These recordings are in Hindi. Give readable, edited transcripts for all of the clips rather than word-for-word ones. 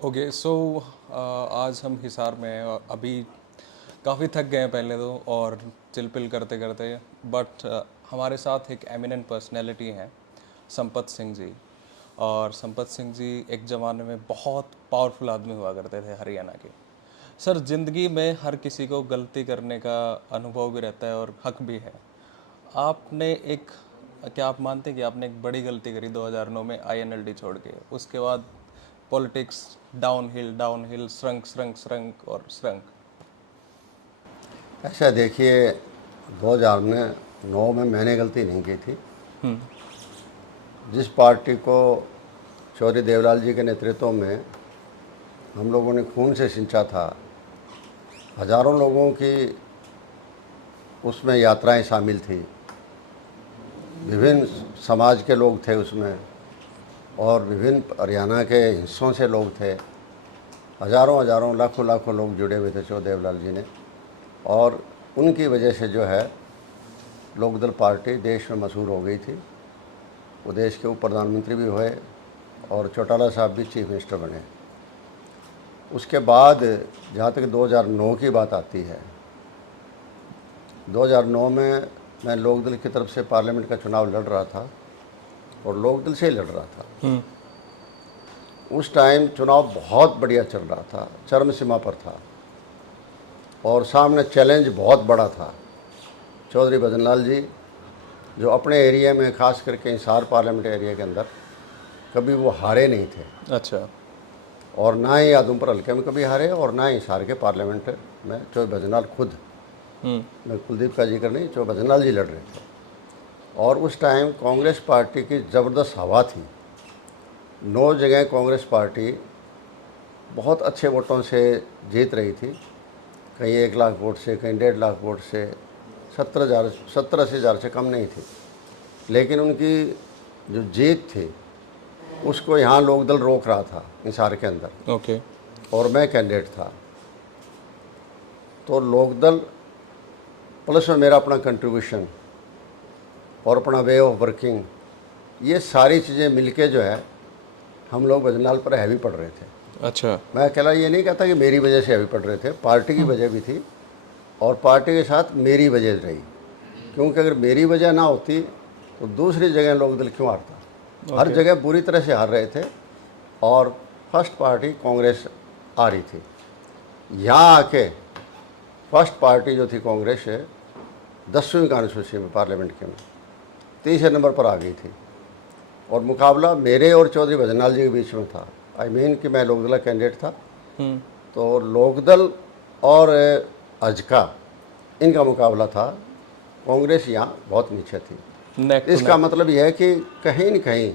ओके सो आज हम हिसार में हैं और अभी काफ़ी थक गए हैं पहले तो और चिलपिल करते करते बट हमारे साथ एक एमिनेंट पर्सनैलिटी हैं संपत सिंह जी। और संपत सिंह जी एक ज़माने में बहुत पावरफुल आदमी हुआ करते थे हरियाणा के। सर ज़िंदगी में हर किसी को गलती करने का अनुभव भी रहता है और हक भी है। आपने एक क्या आप मानते हैं कि आपने एक बड़ी गलती करी 2009 में आईएनएलडी छोड़ के? उसके बाद politics down hill shrunk shrunk shrunk और श्रंक। ऐसा देखिए, 2009 में मैंने गलती नहीं की थी। जिस पार्टी को चौधरी देवलाल जी के नेतृत्व में हम लोगों ने खून से सिंचा था, हज़ारों लोगों की उसमें यात्राएं शामिल थी, विभिन्न समाज के लोग थे उसमें और विभिन्न हरियाणा के हिस्सों से लोग थे। हज़ारों हज़ारों लाखों लाखों लोग जुड़े हुए थे चौधरी देवलाल जी ने, और उनकी वजह से जो है लोकदल पार्टी देश में मशहूर हो गई थी। वो देश के उप प्रधानमंत्री भी हुए और चौटाला साहब भी चीफ मिनिस्टर बने। उसके बाद जहाँ तक 2009 की बात आती है, 2009 में मैं लोकदल की तरफ से पार्लियामेंट का चुनाव लड़ रहा था और लोकदल से ही लड़ रहा था। उस टाइम चुनाव बहुत बढ़िया चल रहा था, चरम सीमा पर था और सामने चैलेंज बहुत बड़ा था। चौधरी भजनलाल जी जो अपने एरिया में, खास करके हिसार पार्लियामेंट एरिया के अंदर, कभी वो हारे नहीं थे। अच्छा। और ना ही आदमपुर हल्के में कभी हारे और ना ही हिसार के पार्लियामेंट में चौधरी भजनलाल खुद, मैं कुलदीप का जिक्र नहीं, चौधरी भजनलाल जी लड़ रहे थे। और उस टाइम कांग्रेस पार्टी की ज़बरदस्त हवा थी। 9 जगह कांग्रेस पार्टी बहुत अच्छे वोटों से जीत रही थी, कहीं 1 लाख वोट से, कहीं 1.5 लाख वोट से, 70-80 हज़ार से कम नहीं थी। लेकिन उनकी जो जीत थी उसको यहाँ लोकदल रोक रहा था हिसार के अंदर। ओके। और मैं कैंडिडेट था, तो लोकदल प्लस में मेरा अपना कंट्रीब्यूशन और अपना वे ऑफ वर्किंग, ये सारी चीज़ें मिलके जो है हम लोग भजनलाल पर हैवी पड़ रहे थे। अच्छा। मैं अकेला ये नहीं कहता कि मेरी वजह से हैवी पड़ रहे थे, पार्टी की वजह भी थी और पार्टी के साथ मेरी वजह रही। क्योंकि अगर मेरी वजह ना होती तो दूसरी जगह लोकदल क्यों हारता। हर जगह बुरी तरह से हार रहे थे और फर्स्ट पार्टी कांग्रेस आ रही थी। यहाँ आके फर्स्ट पार्टी जो थी कांग्रेस 10वीं कॉन्स्टिट्यूंसी में पार्लियामेंट के में तीसरे नंबर पर आ गई थी और मुकाबला मेरे और चौधरी भजनलाल जी के बीच में था। आई मीन कि मैं लोकदल कैंडिडेट था, तो लोकदल और अजका इनका मुकाबला था। कांग्रेस यहाँ बहुत नीचे थी। इसका मतलब यह है कि कहीं न कहीं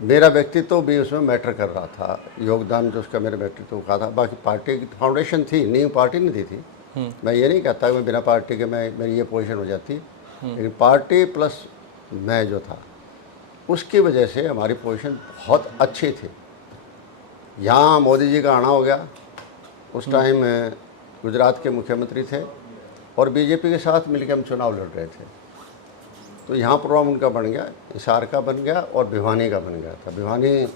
मेरा व्यक्तित्व भी उसमें मैटर कर रहा था, योगदान जो उसका मेरे व्यक्तित्व का था। बाकी पार्टी की फाउंडेशन थी, नींव पार्टी नहीं दी थी। मैं ये नहीं कहता कि मैं बिना पार्टी के मेरी ये पोजीशन हो जाती, लेकिन पार्टी प्लस मैं जो था उसकी वजह से हमारी पोजीशन बहुत अच्छी थी। यहाँ मोदी जी का आना हो गया, उस टाइम गुजरात के मुख्यमंत्री थे और बीजेपी के साथ मिलकर हम चुनाव लड़ रहे थे। तो यहाँ प्रोग्राम उनका बन गया, हिसार का बन गया और भिवानी का बन गया था। भिवानी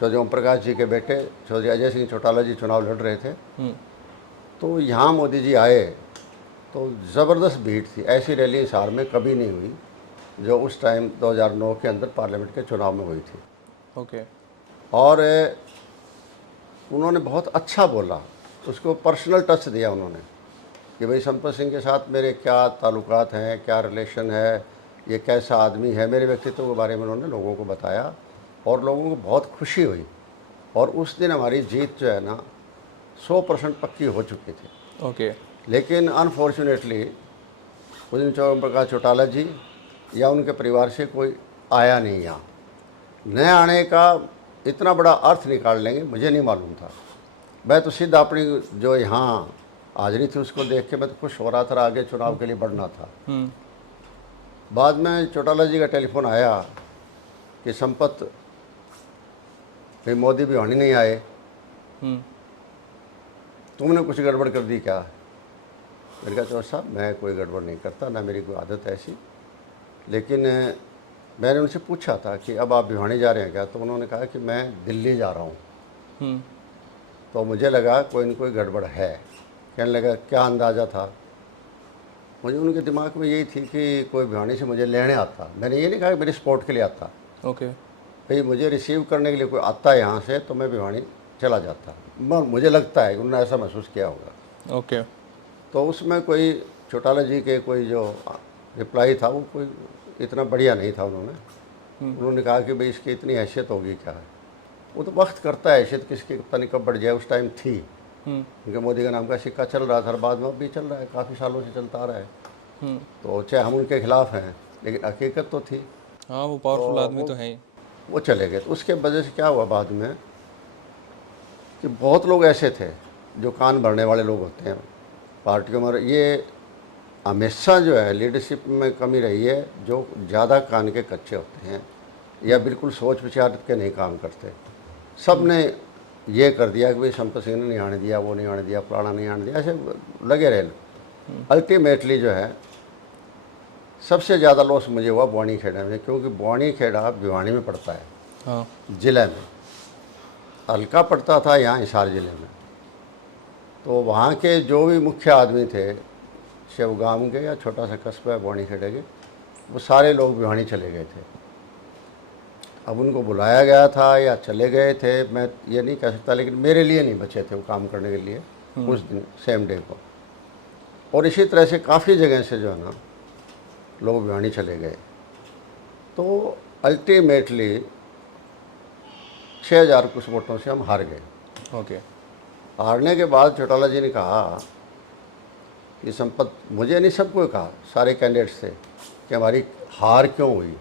चौधरी ओम प्रकाश जी के बेटे चौधरी अजय सिंह चौटाला जी चुनाव लड़ रहे थे। तो यहाँ मोदी जी आए तो ज़बरदस्त भीड़ थी। ऐसी रैली हिसार में कभी नहीं हुई जो उस टाइम 2009 के अंदर पार्लियामेंट के चुनाव में हुई थी। ओके। और उन्होंने बहुत अच्छा बोला, उसको पर्सनल टच दिया उन्होंने कि भाई संपत सिंह के साथ मेरे क्या ताल्लुकात हैं, क्या रिलेशन है, ये कैसा आदमी है। मेरे व्यक्तित्व के बारे में उन्होंने लोगों को बताया और लोगों को बहुत खुशी हुई। और उस दिन हमारी जीत जो है ना 100% पक्की हो चुकी थी। ओके। लेकिन अनफॉर्चुनेटली उस दिन ओम प्रकाश चौटाला जी या उनके परिवार से कोई आया नहीं। यहाँ न आने का इतना बड़ा अर्थ निकाल लेंगे मुझे नहीं मालूम था। मैं तो सीधा अपनी जो यहाँ हाजिरी थी उसको देख के मैं तो खुश हो रहा था, आगे चुनाव के लिए बढ़ना था। बाद में चौटाला जी का टेलीफोन आया कि संपत भाई मोदी भिवानी नहीं आए, तुमने कुछ गड़बड़ कर दी क्या। मैंने कहा चौधरी साहब मैं कोई गड़बड़ नहीं करता, ना मेरी कोई आदत है ऐसी। लेकिन मैंने उनसे पूछा था कि अब आप भिवानी जा रहे हैं क्या, तो उन्होंने कहा कि मैं दिल्ली जा रहा हूँ। तो मुझे लगा कोई न कोई गड़बड़ है। कहने लगा क्या अंदाज़ा था। मुझे उनके दिमाग में यही थी कि कोई भिवानी से मुझे लेने आता। मैंने ये नहीं कहा कि मेरी सपोर्ट के लिए आता, ओके। भाई मुझे रिसीव करने के लिए कोई आता है यहाँ से तो मैं भिवानी चला जाता। मुझे लगता है कि उन्होंने ऐसा महसूस किया होगा। ओके। तो उसमें कोई चौटाला जी के कोई जो रिप्लाई था वो कोई इतना बढ़िया नहीं था। उन्होंने कहा कि भाई इसकी इतनी हैसियत होगी क्या है। वो तो वक्त करता है, हैसियत किसकी पता नहीं कब बढ़ जाए। उस टाइम थी क्योंकि मोदी का नाम का सिक्का चल रहा था, बाद में अब भी चल रहा है, काफ़ी सालों से चलता आ रहा है। तो चाहे हम उनके खिलाफ हैं लेकिन हकीकत तो थी। हाँ, वो पावरफुल आदमी तो है ही। वो चले गए। तो उसके वजह से क्या हुआ बाद में कि बहुत लोग ऐसे थे जो कान भरने वाले लोग होते हैं पार्टियों में। ये हमेशा जो है लीडरशिप में कमी रही है, जो ज़्यादा कान के कच्चे होते हैं या बिल्कुल सोच विचार के नहीं काम करते। सब ने ये कर दिया कि भाई संपत सिंह ने नहीं आने दिया, वो नहीं आने दिया, पुराना नहीं आने दिया, ऐसे लगे रहे। अल्टीमेटली जो है सबसे ज़्यादा लॉस मुझे हुआ बवानी खेड़ा में, क्योंकि बवानी खेड़ा भिवानी में पड़ता है। हाँ। ज़िले में हल्का पड़ता था यहाँ हिसार ज़िले में। तो वहाँ के जो भी मुख्य आदमी थे शिवगाम के या छोटा सा कस्बा है बवानी खेड़े के, वो सारे लोग भिवानी चले गए थे। अब उनको बुलाया गया था या चले गए थे मैं ये नहीं कह सकता, लेकिन मेरे लिए नहीं बचे थे वो काम करने के लिए उस दिन सेम डे को। और इसी तरह से काफ़ी जगह से जो है ना लोग भिवानी चले गए। तो अल्टीमेटली 6000 कुछ वोटों से हम हार गए। ओके। हारने के बाद चौटाला जी ने कहा कि संपत, मुझे नहीं सबको कहा, सारे कैंडिडेट्स थे कि हमारी हार क्यों हुई।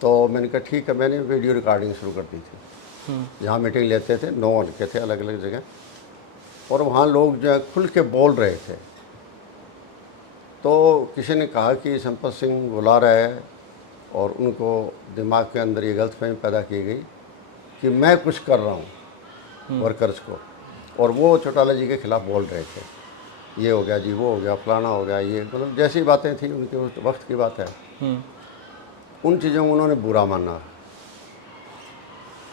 तो मैंने कहा ठीक है। मैंने वीडियो रिकॉर्डिंग शुरू कर दी थी। जहाँ मीटिंग लेते थे 9 हल्के थे अलग अलग जगह, और वहाँ लोग जो है खुल के बोल रहे थे। तो किसी ने कहा कि संपत सिंह बुला रहा है और उनको दिमाग के अंदर ये गलतफहमी पैदा की गई कि मैं कुछ कर रहा हूँ वर्कर्स को, और वो चौटाला जी के खिलाफ बोल रहे थे। ये हो गया जी, वो हो गया, फलाना हो गया, ये मतलब जैसी बातें थी उनके उस वक्त की बात है। उन चीज़ों को उन्होंने बुरा माना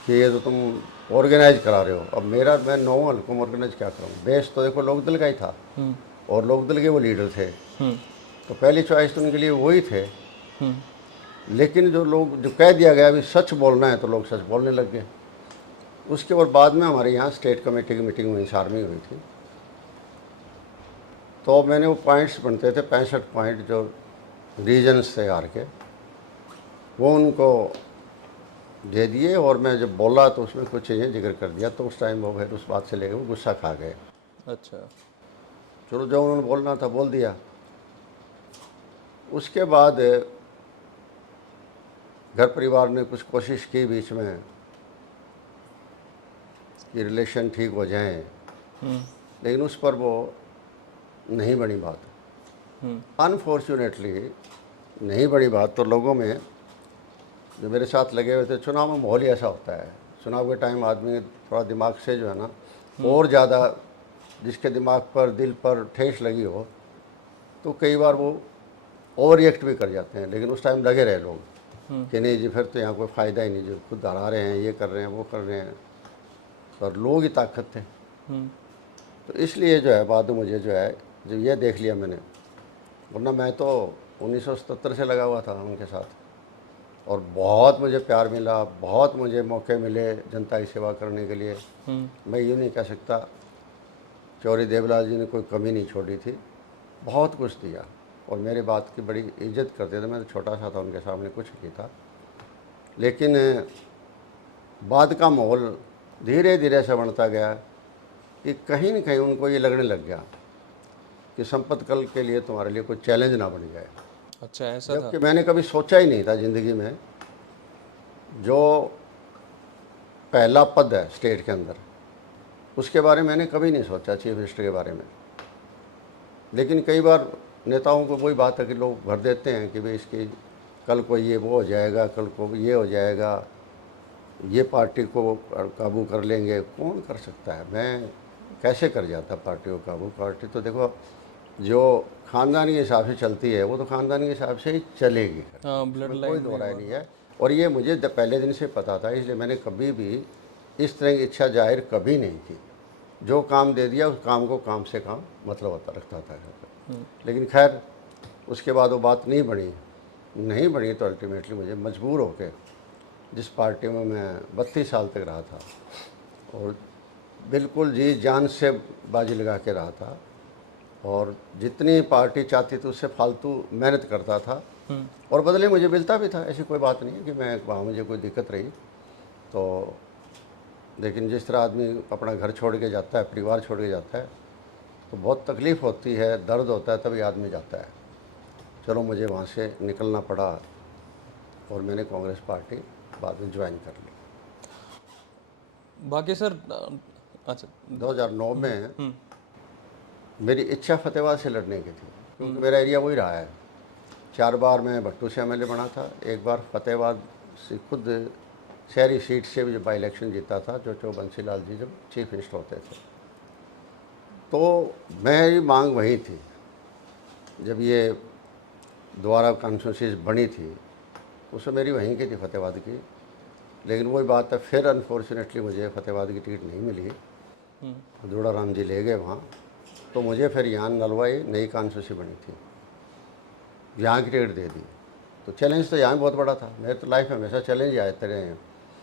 कि ये तो तुम ऑर्गेनाइज करा रहे हो। अब मैं 9 हल्कों में ऑर्गेनाइज क्या करूँ। बेस तो देखो लोकदल का ही था और लोकदल के वो लीडर थे, तो पहली चॉइस तो उनके लिए वही थे। लेकिन जो कह दिया गया अभी सच बोलना है तो लोग सच बोलने लग गए। उसके बाद में हमारे यहाँ स्टेट कमेटी की मीटिंग हिसार में हुई थी। तो मैंने वो पॉइंट्स बनते थे 65 पॉइंट जो रीजन्स थे हार के, वो उनको दे दिए। और मैं जब बोला तो उसमें कुछ चीज़ें जिक्र कर दिया। तो उस टाइम वो फिर उस बात से लेकर वो गुस्सा खा गए। अच्छा। चलो जो उन्होंने बोलना था बोल दिया। उसके बाद घर परिवार ने कुछ कोशिश की बीच में कि रिलेशन ठीक हो जाएं, लेकिन उस पर वो नहीं बनी बात। अनफॉर्चुनेटली नहीं बड़ी बात। तो लोगों में जो मेरे साथ लगे हुए थे, चुनाव में माहौल ही ऐसा होता है। चुनाव के टाइम आदमी थोड़ा दिमाग से जो है ना और ज़्यादा, जिसके दिमाग पर दिल पर ठेस लगी हो तो कई बार वो ओवर रिएक्ट भी कर जाते हैं। लेकिन उस टाइम लगे रहे लोग कि नहीं जी फिर तो यहाँ कोई फ़ायदा ही नहीं, जो खुद हरा रहे हैं, ये कर रहे हैं, वो कर रहे हैं। और लोग ही ताकत थे। तो इसलिए जो है बाद में मुझे जो है जब ये देख लिया मैंने, वरना मैं तो 1977 से लगा हुआ था उनके साथ, और बहुत मुझे प्यार मिला, बहुत मुझे मौके मिले जनता की सेवा करने के लिए। मैं यूँ नहीं कह सकता चौरी देवलाल जी ने कोई कमी नहीं छोड़ी थी, बहुत कुछ दिया और मेरे बात की बड़ी इज्जत करते थे। मैं तो छोटा सा था उनके सामने, कुछ नहीं था। लेकिन बाद का माहौल धीरे धीरे से बनता गया कि कहीं न कहीं उनको ये लगने लग गया कि संपत कल के लिए तुम्हारे लिए कोई चैलेंज ना बन जाए। अच्छा, ऐसा था। जबकि मैंने कभी सोचा ही नहीं था ज़िंदगी में, जो पहला पद है स्टेट के अंदर उसके बारे में मैंने कभी नहीं सोचा, चीफ मिनिस्टर के बारे में। लेकिन कई बार नेताओं को वही बात है कि लोग भर देते हैं कि भाई इसकी कल को ये वो हो जाएगा, कल को ये हो जाएगा, ये पार्टी को काबू कर लेंगे। कौन कर सकता है? मैं कैसे कर जाता पार्टी को काबू? पार्टी तो देखो जो ख़ानदान के हिसाब से चलती है वो तो ख़ानदान के हिसाब से ही चलेगी। हाँ, ब्लड कोई लाइन दो राय नहीं है। और ये मुझे पहले दिन से पता था, इसलिए मैंने कभी भी इस तरह की इच्छा जाहिर कभी नहीं की। जो काम दे दिया उस काम को काम से काम मतलब होता रखता था। लेकिन खैर उसके बाद वो बात नहीं बनी तो अल्टीमेटली मुझे मजबूर होकर जिस पार्टी में मैं 32 साल तक रहा था और बिल्कुल जी जान से बाजी लगा के रहा था, और जितनी पार्टी चाहती थी उससे फालतू मेहनत करता था और बदले मुझे मिलता भी था। ऐसी कोई बात नहीं है कि मैं वहाँ मुझे कोई दिक्कत रही तो। लेकिन जिस तरह आदमी अपना घर छोड़ के जाता है, परिवार छोड़ के जाता है, तो बहुत तकलीफ़ होती है, दर्द होता है, तभी आदमी जाता है। चलो मुझे वहाँ से निकलना पड़ा और मैंने कांग्रेस पार्टी बाद में ज्वाइन कर ली। बाकी सर अच्छा 2009 में मेरी इच्छा फतेहाबाद से लड़ने की थी, क्योंकि मेरा एरिया वही रहा है। 4 बार मैं भट्टू से एमएलए बना था, एक बार फतेहाबाद से खुद शहरी सीट से भी जब बाई इलेक्शन जीता था, जो बंसी लाल जी जब चीफ मिनिस्टर होते थे। तो मेरी मांग वही थी। जब ये दोबारा कॉन्स्टिट्यूंसी बनी थी उसमें मेरी वहीं की थी, फतेहाबाद की। लेकिन वही बात है, फिर अनफॉर्चुनेटली मुझे फतेहाबाद की टिकट नहीं मिली, जोड़ाराम जी ले गए वहाँ। तो मुझे फिर यहाँ नलवाई नई कॉन्स्टिट्यूंसी बनी थी, यहाँ की टिकट दे दी। तो चैलेंज तो यहाँ बहुत बड़ा था। मेरे तो लाइफ में हमेशा चैलेंज आते रहे हैं।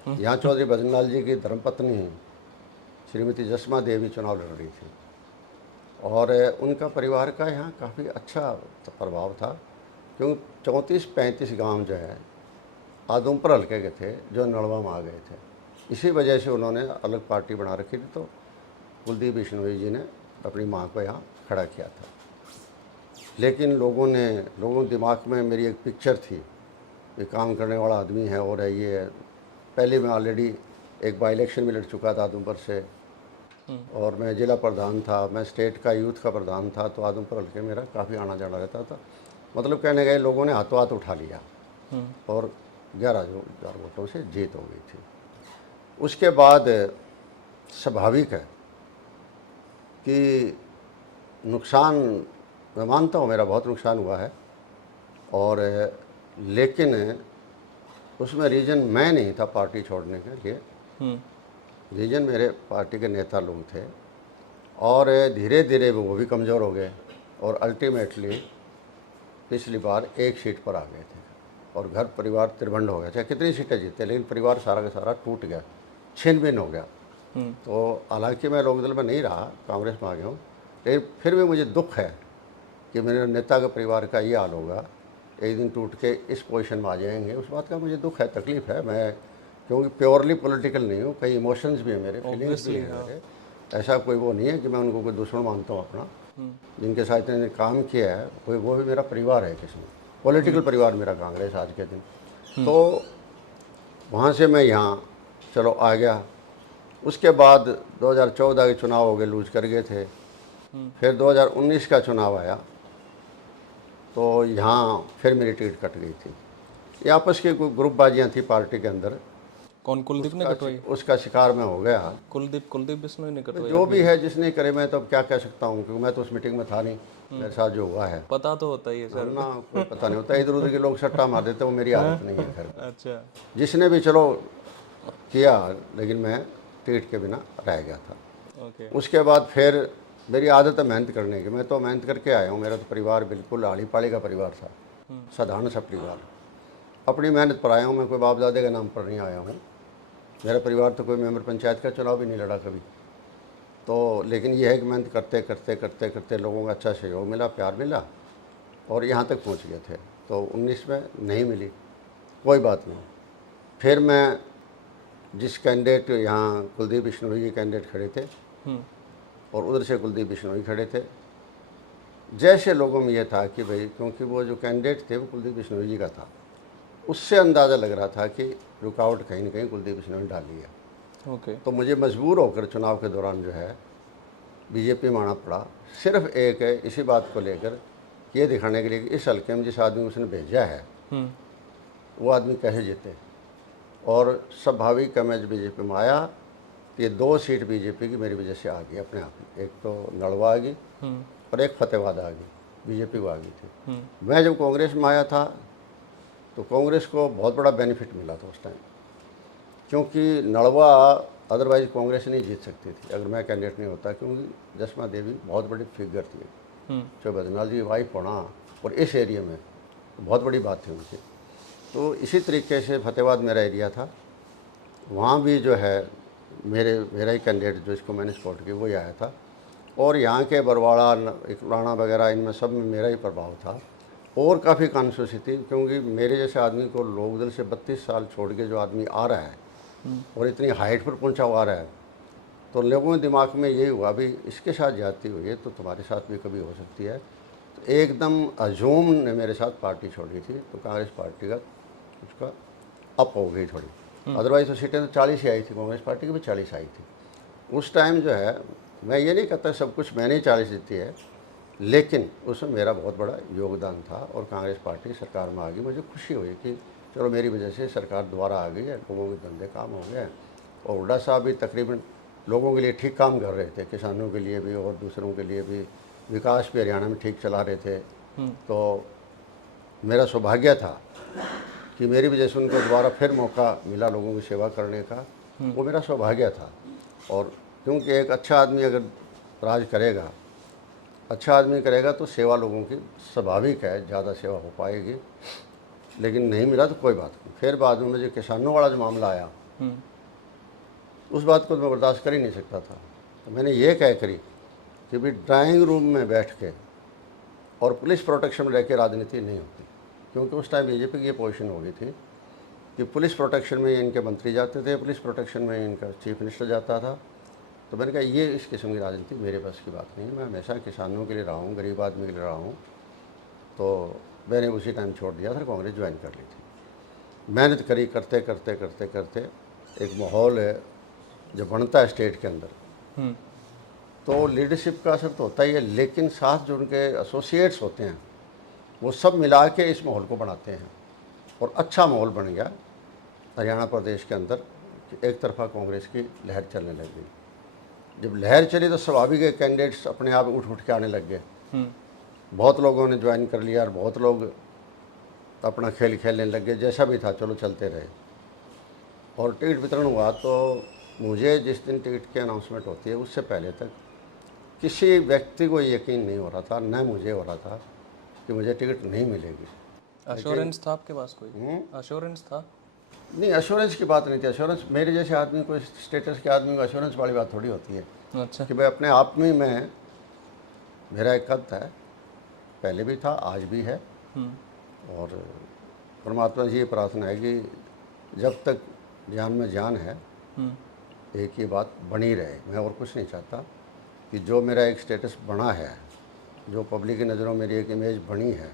यहाँ चौधरी भजनलाल जी की धर्मपत्नी श्रीमती जसमा देवी चुनाव लड़ रही थी, और उनका परिवार का यहाँ काफ़ी अच्छा प्रभाव था, क्योंकि 34-35 गांव जो है आदमपुर हल्के के थे जो नलवा में आ गए थे। इसी वजह से उन्होंने अलग पार्टी बना रखी थी। तो कुलदीप बिश्नोई जी ने अपनी मां को यहाँ खड़ा किया था। लेकिन लोगों के दिमाग में मेरी एक पिक्चर थी, ये काम करने वाला आदमी है और है ये। पहले मैं ऑलरेडी एक बाई इलेक्शन में लड़ चुका था आदमपुर से, और मैं जिला प्रधान था, मैं स्टेट का यूथ का प्रधान था। तो आदमपुर हल्के मेरा काफ़ी आना जाना रहता था। मतलब कहने गए लोगों ने हाथों हाथ उठा लिया और 11,000 वोटों से जीत हो गई थी। उसके बाद स्वाभाविक है कि नुकसान, मैं मानता हूँ मेरा बहुत नुकसान हुआ है, और लेकिन उसमें रीज़न मैं नहीं था पार्टी छोड़ने के लिए। रीज़न मेरे पार्टी के नेता लोग थे, और धीरे धीरे वो भी कमज़ोर हो गए, और अल्टीमेटली पिछली बार एक सीट पर आ गए थे, और घर परिवार तिरभंड हो गया। चाहे कितनी सीटें जीते, लेकिन परिवार सारा का सारा टूट गया, छिन भिन्न हो गया। तो हालांकि मैं लोकदल में नहीं रहा, कांग्रेस में आ गया हूँ, लेकिन फिर भी मुझे दुख है कि मेरे नेता के परिवार का ये हाल होगा, एक दिन टूट के इस पोजीशन में आ जाएंगे। उस बात का मुझे दुख है, तकलीफ़ है। मैं क्योंकि प्योरली पॉलिटिकल नहीं हूँ, कई इमोशंस भी हैं मेरे, फीलिंग्स भी हैं मेरे। ऐसा कोई वो नहीं है कि मैं उनको कोई दुश्मन मानता हूँ अपना। जिनके साथ इन्होंने काम किया है कोई, वो भी मेरा परिवार है, किसी पॉलिटिकल परिवार मेरा कांग्रेस आज के दिन। तो वहाँ से मैं यहाँ चलो आ गया। उसके बाद 2014 के चुनाव हो गए, लूज कर गए थे। फिर 2019 का चुनाव आया, तो यहाँ फिर मेरी टिकट कट गई थी। ये आपस की कोई ग्रुपबाजियाँ थी पार्टी के अंदर। कौन कुलदीप ने कटवाई? उसका शिकार मैं हो गया। कुलदीप बिश्नोई ने कटवाई? जो भी है, जिसने करे, मैं तो अब क्या कह सकता हूँ, क्योंकि मैं तो उस मीटिंग में था नहीं। मेरे साथ जो हुआ है पता तो होता ही है सर ना, कोई पता नहीं होता। इधर उधर के लोग सट्टा मार देते, वो मेरी आदत नहीं है। खैर अच्छा, जिसने भी चलो किया, लेकिन मैं टिकट के बिना रह गया था। ओके। उसके बाद फिर मेरी आदत है मेहनत करने की। मैं तो मेहनत करके आया हूँ। मेरा तो परिवार बिल्कुल आड़ी पाड़ी का परिवार था, साधारण सा परिवार। अपनी मेहनत पर आया हूँ मैं, कोई बाप दादे के नाम पर नहीं आया हूँ। मेरा परिवार तो कोई मेंबर पंचायत का चुनाव भी नहीं लड़ा कभी। तो लेकिन यह है कि मेहनत करते करते करते करते लोगों का अच्छा सहयोग मिला, प्यार मिला, और यहाँ तक पहुँच गए थे। तो 19 में नहीं मिली, कोई बात नहीं। फिर मैं जिस कैंडिडेट, यहाँ कुलदीप बिश्नोई के कैंडिडेट खड़े थे, और उधर से कुलदीप बिश्नोई खड़े थे। जैसे लोगों में यह था कि भाई, क्योंकि वो जो कैंडिडेट थे वो कुलदीप बिश्नोई जी का था, उससे अंदाज़ा लग रहा था कि रुकावट कहीं ना कहीं कुलदीप बिश्नोई ने डाली है। ओके। तो मुझे मजबूर होकर चुनाव के दौरान जो है बीजेपी में आना पड़ा, सिर्फ एक है इसी बात को लेकर, ये दिखाने के लिए कि इस हल्के में जिस आदमी उसने भेजा है वो आदमी कैसे जीते। और स्वाभाविक है, मैं जब बीजेपी में आया तो ये 2 सीट बीजेपी की मेरी वजह से आ गई अपने आप ही। एक तो नलवा आ गई और एक फतेहाबाद आ गई, बीजेपी को आ गई थी। मैं जब कांग्रेस में आया था तो कांग्रेस को बहुत बड़ा बेनिफिट मिला था उस टाइम, क्योंकि नलवा अदरवाइज कांग्रेस नहीं जीत सकती थी अगर मैं कैंडिडेट नहीं होता, क्योंकि जसमा देवी बहुत बड़ी फिगर थी, जो बदनाल जी वाइफ होना और इस एरिया में बहुत बड़ी बात थी उनकी। तो इसी तरीके से फतेहाबाद मेरा एरिया था, वहाँ भी जो है मेरा ही कैंडिडेट जो इसको मैंने सपोर्ट किया वही आया था, और यहाँ के बरवाड़ा इकलाना वगैरह इनमें सब में मेरा ही प्रभाव था, और काफ़ी कॉन्स्टिट्यूंसी थी, क्योंकि मेरे जैसे आदमी को लोकदल से 32 साल छोड़ के जो आदमी आ रहा है और इतनी हाइट पर पहुंचा हुआ आ रहा है, तो लोगों के दिमाग में यही हुआ भी इसके साथ जाती हुई है तो तुम्हारे साथ भी कभी हो सकती है। तो एकदम अजूम ने मेरे साथ पार्टी छोड़ी थी, तो कांग्रेस पार्टी का उसका अप हो गई थोड़ी, अदरवाइज तो सीटें तो 40 ही आई थी, कांग्रेस पार्टी की भी 40 आई थी उस टाइम। जो है मैं ये नहीं कहता सब कुछ मैंने ही 40 जीती है, लेकिन उसमें मेरा बहुत बड़ा योगदान था, और कांग्रेस पार्टी सरकार में आ गई। मुझे खुशी हुई कि चलो मेरी वजह से सरकार दोबारा आ गई है, लोगों के धंधे काम हो गए हैं, और हुड्डा साहब भी तकरीबन लोगों के लिए ठीक काम कर रहे थे, किसानों के लिए भी और दूसरों के लिए भी, विकास भी हरियाणा में ठीक चला रहे थे। तो मेरा सौभाग्य था कि मेरी वजह से उनको दोबारा फिर मौका मिला लोगों की सेवा करने का, वो मेरा सौभाग्य था। और क्योंकि एक अच्छा आदमी अगर राज करेगा, अच्छा आदमी करेगा तो सेवा लोगों की स्वाभाविक है, ज़्यादा सेवा हो पाएगी, लेकिन नहीं मिला तो कोई बात नहीं। फिर बाद में जो किसानों वाला जो मामला आया, उस बात को मैं बर्दाश्त कर ही नहीं सकता था। तो मैंने ये कह करी कि भाई ड्राइंग रूम में बैठ के और पुलिस प्रोटेक्शन में रह के राजनीति नहीं होती, क्योंकि उस टाइम बीजेपी की ये पोजीशन हो गई थी कि पुलिस प्रोटेक्शन में इनके मंत्री जाते थे, पुलिस प्रोटेक्शन में इनका चीफ मिनिस्टर जाता था। तो मैंने कहा ये इस किस्म की राजनीति मेरे पास की बात नहीं है, मैं हमेशा किसानों के लिए रहा हूँ, गरीब आदमी के लिए रहा हूँ। तो मैंने उसी टाइम छोड़ दिया था, कांग्रेस ज्वाइन कर ली थी। मेहनत करी, करते करते करते करते एक माहौल है जो बनता है स्टेट के अंदर, तो लीडरशिप का असर तो होता ही है, लेकिन साथ जो उनके एसोसिएट्स होते हैं वो सब मिला के इस माहौल को बनाते हैं, और अच्छा माहौल बन गया हरियाणा प्रदेश के अंदर कि एक तरफा कांग्रेस की लहर चलने लग गई। जब लहर चली तो स्वाभाविक है कैंडिडेट्स अपने आप उठ के आने लग गए, बहुत लोगों ने ज्वाइन कर लिया और बहुत लोग अपना खेल खेलने लग गए, जैसा भी था चलो चलते रहे। और टिकट वितरण हुआ तो मुझे जिस दिन टिकट की अनाउंसमेंट होती है उससे पहले तक किसी व्यक्ति को यकीन नहीं हो रहा था, न मुझे हो रहा था कि मुझे टिकट नहीं मिलेगी। अश्योरेंस था आपके पास कोई? अश्योरेंस था? नहीं, अश्योरेंस की बात नहीं थी। अश्योरेंस मेरे जैसे आदमी को, स्टेटस के आदमी को अश्योरेंस वाली बात थोड़ी होती है। अच्छा। कि भाई अपने आप में मैं, मेरा एक कद है, पहले भी था आज भी है, और परमात्मा जी ये प्रार्थना है कि जब तक जान में जान है एक ही बात बनी रहे। मैं और कुछ नहीं चाहता कि जो मेरा एक स्टेटस बना है, जो पब्लिक की नज़रों में मेरी एक इमेज बनी है,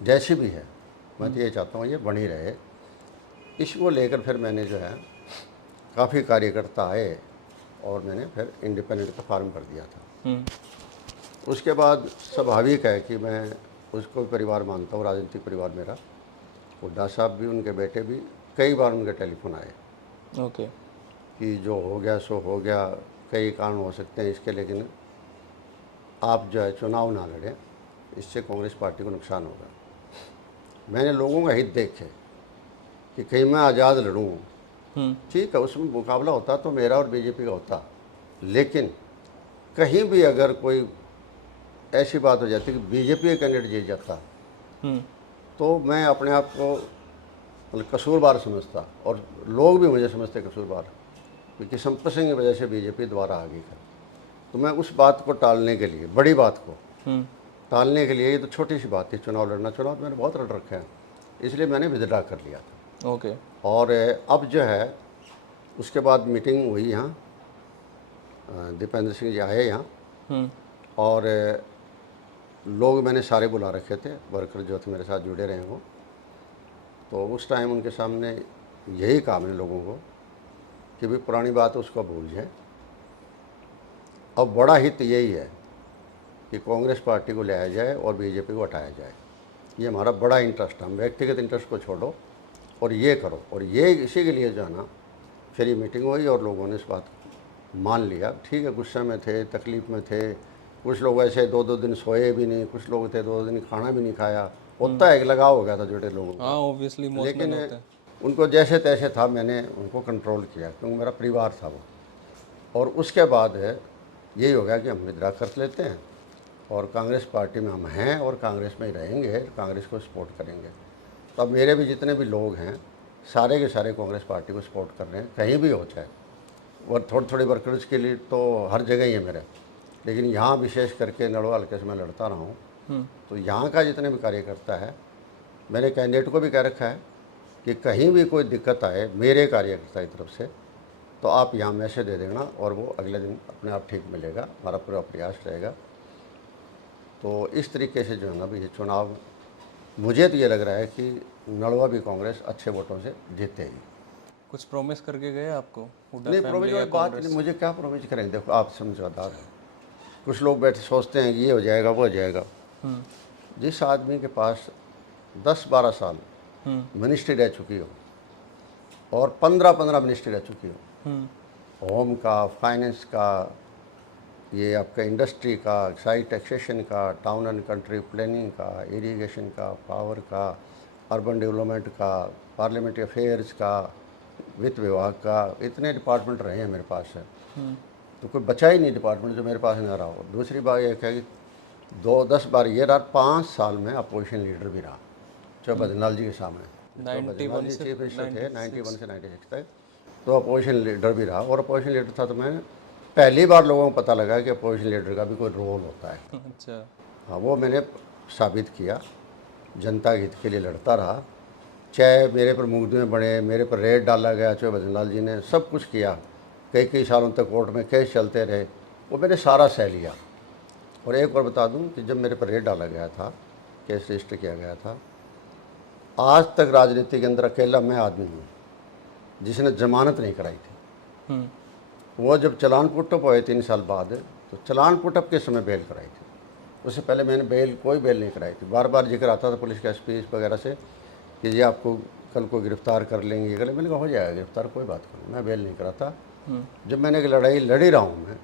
जैसी भी है, मैं तो ये चाहता हूँ ये बनी रहे। इसको लेकर फिर मैंने जो है काफ़ी कार्यकर्ता आए और मैंने फिर इंडिपेंडेंट का फार्म भर दिया था। उसके बाद स्वाभाविक है कि मैं उसको परिवार मानता हूँ, राजनीतिक परिवार मेरा। हुड्डा साहब भी, उनके बेटे भी, कई बार उनके टेलीफोन आए ओके। कि जो हो गया सो हो गया, कई कारण हो सकते हैं इसके, लेकिन आप जो है चुनाव ना लड़ें, इससे कांग्रेस पार्टी को नुकसान होगा। मैंने लोगों का हित देखे कि कहीं मैं आज़ाद लड़ूँ, ठीक है, उसमें मुकाबला होता तो मेरा और बीजेपी का होता, लेकिन कहीं भी अगर कोई ऐसी बात हो जाती कि बीजेपी का कैंडिडेट जीत जाता तो मैं अपने आप को मतलब कसूरवार समझता, और लोग भी मुझे समझते कसूरवार, क्योंकि संपत सिंह की वजह से बीजेपी दोबारा आ गई है। तो मैं उस बात को टालने के लिए, बड़ी बात को टालने के लिए, ये तो छोटी सी बात थी चुनाव लड़ना, चुनाव तो मैंने बहुत लड़ रखे हैं, इसलिए मैंने विदड्रा कर लिया था। ओके। और अब जो है उसके बाद मीटिंग हुई यहाँ, दीपेंद्र सिंह जी आए यहाँ, और लोग मैंने सारे बुला रखे थे, वर्कर जो थे मेरे साथ जुड़े रहे वो। तो उस टाइम उनके सामने यही कहा मैंने लोगों को कि भाई पुरानी बात उसको भूल जाए, अब बड़ा हित यही है कि कांग्रेस पार्टी को लाया जाए और बीजेपी को हटाया जाए। ये हमारा बड़ा इंटरेस्ट है, हम व्यक्तिगत इंटरेस्ट को छोड़ो और ये करो। और ये इसी के लिए जो है ना, फिर ये मीटिंग हुई और लोगों ने इस बात को मान लिया। ठीक है, गुस्से में थे, तकलीफ़ में थे, कुछ लोग ऐसे 2-2 दिन सोए भी नहीं, कुछ लोग थे 2 दिन खाना भी नहीं खाया, होता है, एक लगाव हो गया था छोटे लोगों का। हाँ ऑब्वियसली मोस्ट लेकिन होते हैं। उनको जैसे तैसे था, मैंने उनको कंट्रोल किया क्योंकि मेरा परिवार था वो। और उसके बाद यही हो गया कि हम विद्रा कर लेते हैं और कांग्रेस पार्टी में हम हैं और कांग्रेस में ही रहेंगे, कांग्रेस को सपोर्ट करेंगे। तो अब मेरे भी जितने भी लोग हैं सारे के सारे कांग्रेस पार्टी को सपोर्ट कर रहे हैं, कहीं भी हो चाहे। और थोड़ी थोड़ी वर्कर्स के लिए तो हर जगह ही है मेरे, लेकिन यहाँ विशेष करके नड़वा हल्के से मैं लड़ता रहा हूँ। तो यहाँ का जितने भी कार्यकर्ता है, मैंने कैंडिडेट को भी कह रखा है कि कहीं भी कोई दिक्कत आए मेरे कार्यकर्ता की तरफ से तो आप यहाँ मैसेज दे देना और वो अगले दिन अपने आप ठीक मिलेगा। हमारा पूरा प्रयास रहेगा। तो इस तरीके से जो है ना भी ये चुनाव, मुझे तो ये लग रहा है कि नड़वा भी कांग्रेस अच्छे वोटों से जीतेगी। कुछ प्रॉमिस करके गए आपको हुड्डा नहीं, फैमिली प्रोमिस या वाली बात कांग्रेस? नहीं, मुझे क्या प्रोमिस करेंगे। देखो आप समझदार हैं, कुछ लोग बैठे सोचते हैं कि ये हो जाएगा वो हो जाएगा। जिस आदमी के पास 10-12 साल मिनिस्ट्री रह चुकी हो और 15-15 मिनिस्ट्री रह चुकी हो, होम का, फाइनेंस का, ये आपका इंडस्ट्री का, एक्साइज टैक्सेशन का, टाउन एंड कंट्री प्लानिंग का, इरिगेशन का, पावर का, अर्बन डेवलपमेंट का, पार्लियामेंट्री अफेयर्स का, वित्त विभाग का, इतने डिपार्टमेंट रहे हैं मेरे पास है। तो कोई बचा ही नहीं डिपार्टमेंट जो मेरे पास ना रहा हो। दूसरी बात यह है कि 10 बार ये रहा, 5 साल में अपोजिशन लीडर भी रहा, चाहे बद्रीलाल जी के सामने। 91 से चीफ मिनिस्टर थे 91 से 96 तक, तो अपोजिशन लीडर भी रहा। और अपोजिशन लीडर था तो मैंने पहली बार लोगों को पता लगा कि अपोजिशन लीडर का भी कोई रोल होता है। अच्छा। हाँ, वो मैंने साबित किया, जनता के हित के लिए लड़ता रहा। चाहे मेरे पर मुकदमे बने, मेरे पर रेड डाला गया, चाहे बद्रीलाल जी ने सब कुछ किया, कई सालों तक कोर्ट में केस चलते रहे, वो मैंने सारा सह लिया। और एक और बता दूं कि जब मेरे पर रेड डाला गया था, केस रजिस्टर किया गया था, आज तक राजनीति के अंदर अकेला मैं आदमी हूँ जिसने जमानत नहीं कराई थी। वो जब चलान पुटअप हुए 3 साल बाद, तो चलान पुटअप के समय बेल कराई थी। उससे पहले मैंने कोई बेल नहीं कराई थी। बार बार जिक्र आता था पुलिस के एसपी वगैरह से कि ये आपको कल को गिरफ्तार कर लेंगे, ये कर लेंगे। मैंने कहा हो जाएगा गिरफ्तार, कोई बात नहीं, मैं बेल नहीं कराता। जब मैंने एक लड़ाई लड़ी रहा हूँ मैं,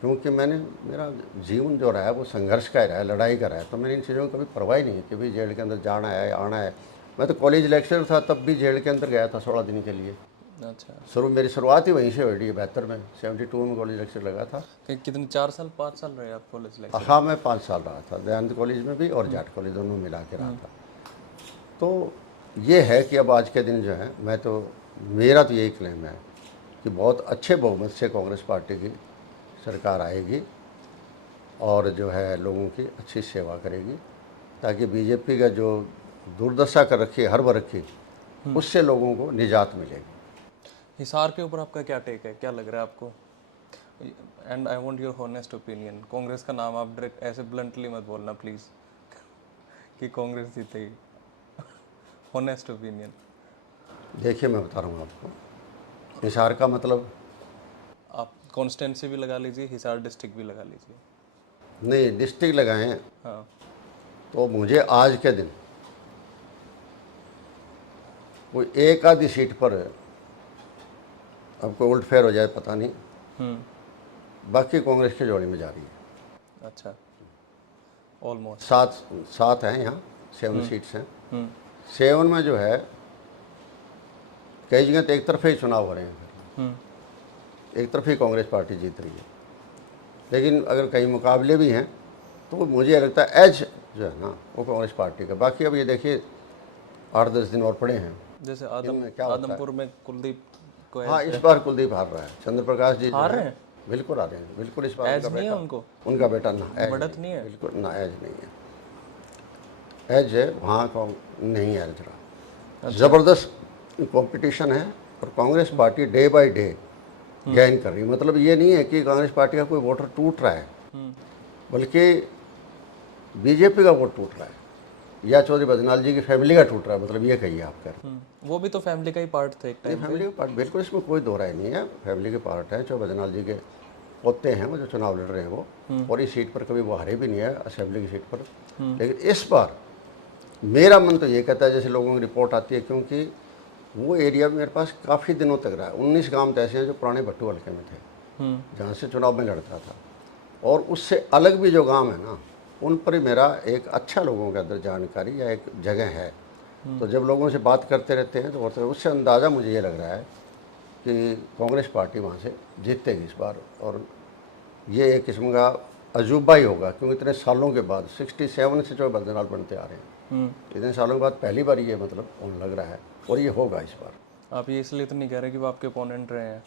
क्योंकि मेरा जीवन जो रहा है वो संघर्ष का ही रहा है, लड़ाई का रहा है। तो मैंने इन चीज़ों की कभी परवाह ही नहीं कि भाई जेल के अंदर जाना है आना है। मैं तो कॉलेज लेक्चर था तब भी जेल के अंदर गया था 16 दिन के लिए। अच्छा। मेरी शुरुआत ही वहीं से हुई है, 72 में, 72 में कॉलेज लेक्चर लगा था। कितने 4 साल 5 साल रहे आप कॉलेज लेक्चर? हाँ, मैं 5 साल रहा था, दयानंद कॉलेज में भी और जाट कॉलेज दोनों मिला के रहा था। तो ये है कि अब आज के दिन जो है, मेरा तो यही क्लेम है कि बहुत अच्छे बहुमत से कांग्रेस पार्टी की सरकार आएगी और जो है लोगों की अच्छी सेवा करेगी, ताकि बीजेपी का जो दुर्दशा कर रखी है हर वर्ग की, उससे लोगों को निजात मिलेगी। हिसार के ऊपर आपका क्या टेक है, क्या लग रहा है आपको? And I want your honest opinion. Congress का नाम आप डायरेक्ट ऐसे ब्लंटली मत बोलना प्लीज़ कि कांग्रेस जीतेगी। Honest opinion. देखिए, मैं बता रहा हूँ आपको, हिसार का मतलब आप कॉन्स्टेंसी भी लगा लीजिए, हिसार डिस्ट्रिक्ट भी लगा लीजिए। नहीं, डिस्ट्रिक्ट लगाएं हाँ। तो मुझे आज के दिन कोई एक आधी सीट पर, अब कोई उल्ट फेर हो जाए पता नहीं, बाकी कांग्रेस की जोड़ी में जा रही है। अच्छा, ऑलमोस्ट 7 हैं यहाँ, 7 सीट्स हैं। 7 में जो है कई जगह तो एक तरफे ही चुनाव हो रहे हैं, एक तरफ ही कांग्रेस पार्टी जीत रही है। लेकिन अगर कई मुकाबले भी हैं तो मुझे लगता है एज जो है ना वो कांग्रेस पार्टी का। बाकी अब ये देखिए 8-10 दिन और पड़े हैं। जैसे क्या होता है? आदमपुर में कुलदीप को हाँ, इस बार कुलदीप हार रहा है। चंद्र प्रकाश जी हार रहे हैं? बिल्कुल आ रहे हैं, बिल्कुल। इस बार एज नहीं है उनको? उनका बेटा ना एज बढ़त नहीं है? बिल्कुल ना, एज नहीं है। एज है वहाँ का नहीं है जरा। ज़बरदस्त कंपटीशन है और Congress party day by day gain कर रही है। मतलब ये नहीं है कि कांग्रेस पार्टी का कोई वोटर टूट रहा है, बल्कि बीजेपी का वोट टूट रहा है या चौधरी बद्रीलाल जी की फैमिली का टूट रहा है। मतलब ये कहिए आप कर। वो भी तो फैमिली का ही पार्ट थे एक टाइम पे। फैमिली का पार्ट, बिल्कुल, इसमें कोई दो राय नहीं है। फैमिली के पार्ट है, चौधरी बद्रीलाल जी के पोते हैं वो जो चुनाव लड़ रहे हैं वो, और इस सीट पर कभी वो हारे भी नहीं है, असेंबली की सीट पर। लेकिन इस बार मेरा मन तो ये कहता है, जैसे लोगों की रिपोर्ट आती है, क्योंकि वो एरिया मेरे पास काफ़ी दिनों तक रहा है। 19 गांव तो ऐसे हैं जो पुराने भट्टू हल्के में थे, जहाँ से चुनाव में लड़ता था। और उससे अलग भी जो गांव है ना, उन पर ही मेरा एक अच्छा लोगों के अंदर जानकारी या एक जगह है। तो जब लोगों से बात करते रहते हैं तो उससे अंदाज़ा मुझे ये लग रहा है कि कांग्रेस पार्टी वहाँ से जीतेगी इस बार, और ये एक किस्म का अजूबा ही होगा, क्योंकि इतने सालों के बाद 67 से जो बदलाव बनते आ रहे हैं, इतने सालों के बाद पहली बार ये मतलब होने लग रहा है, और ये होगा इस बार। आप ये इसलिए तो नहीं कह रहे कि वो आपके ओपोनेंट रहे हैं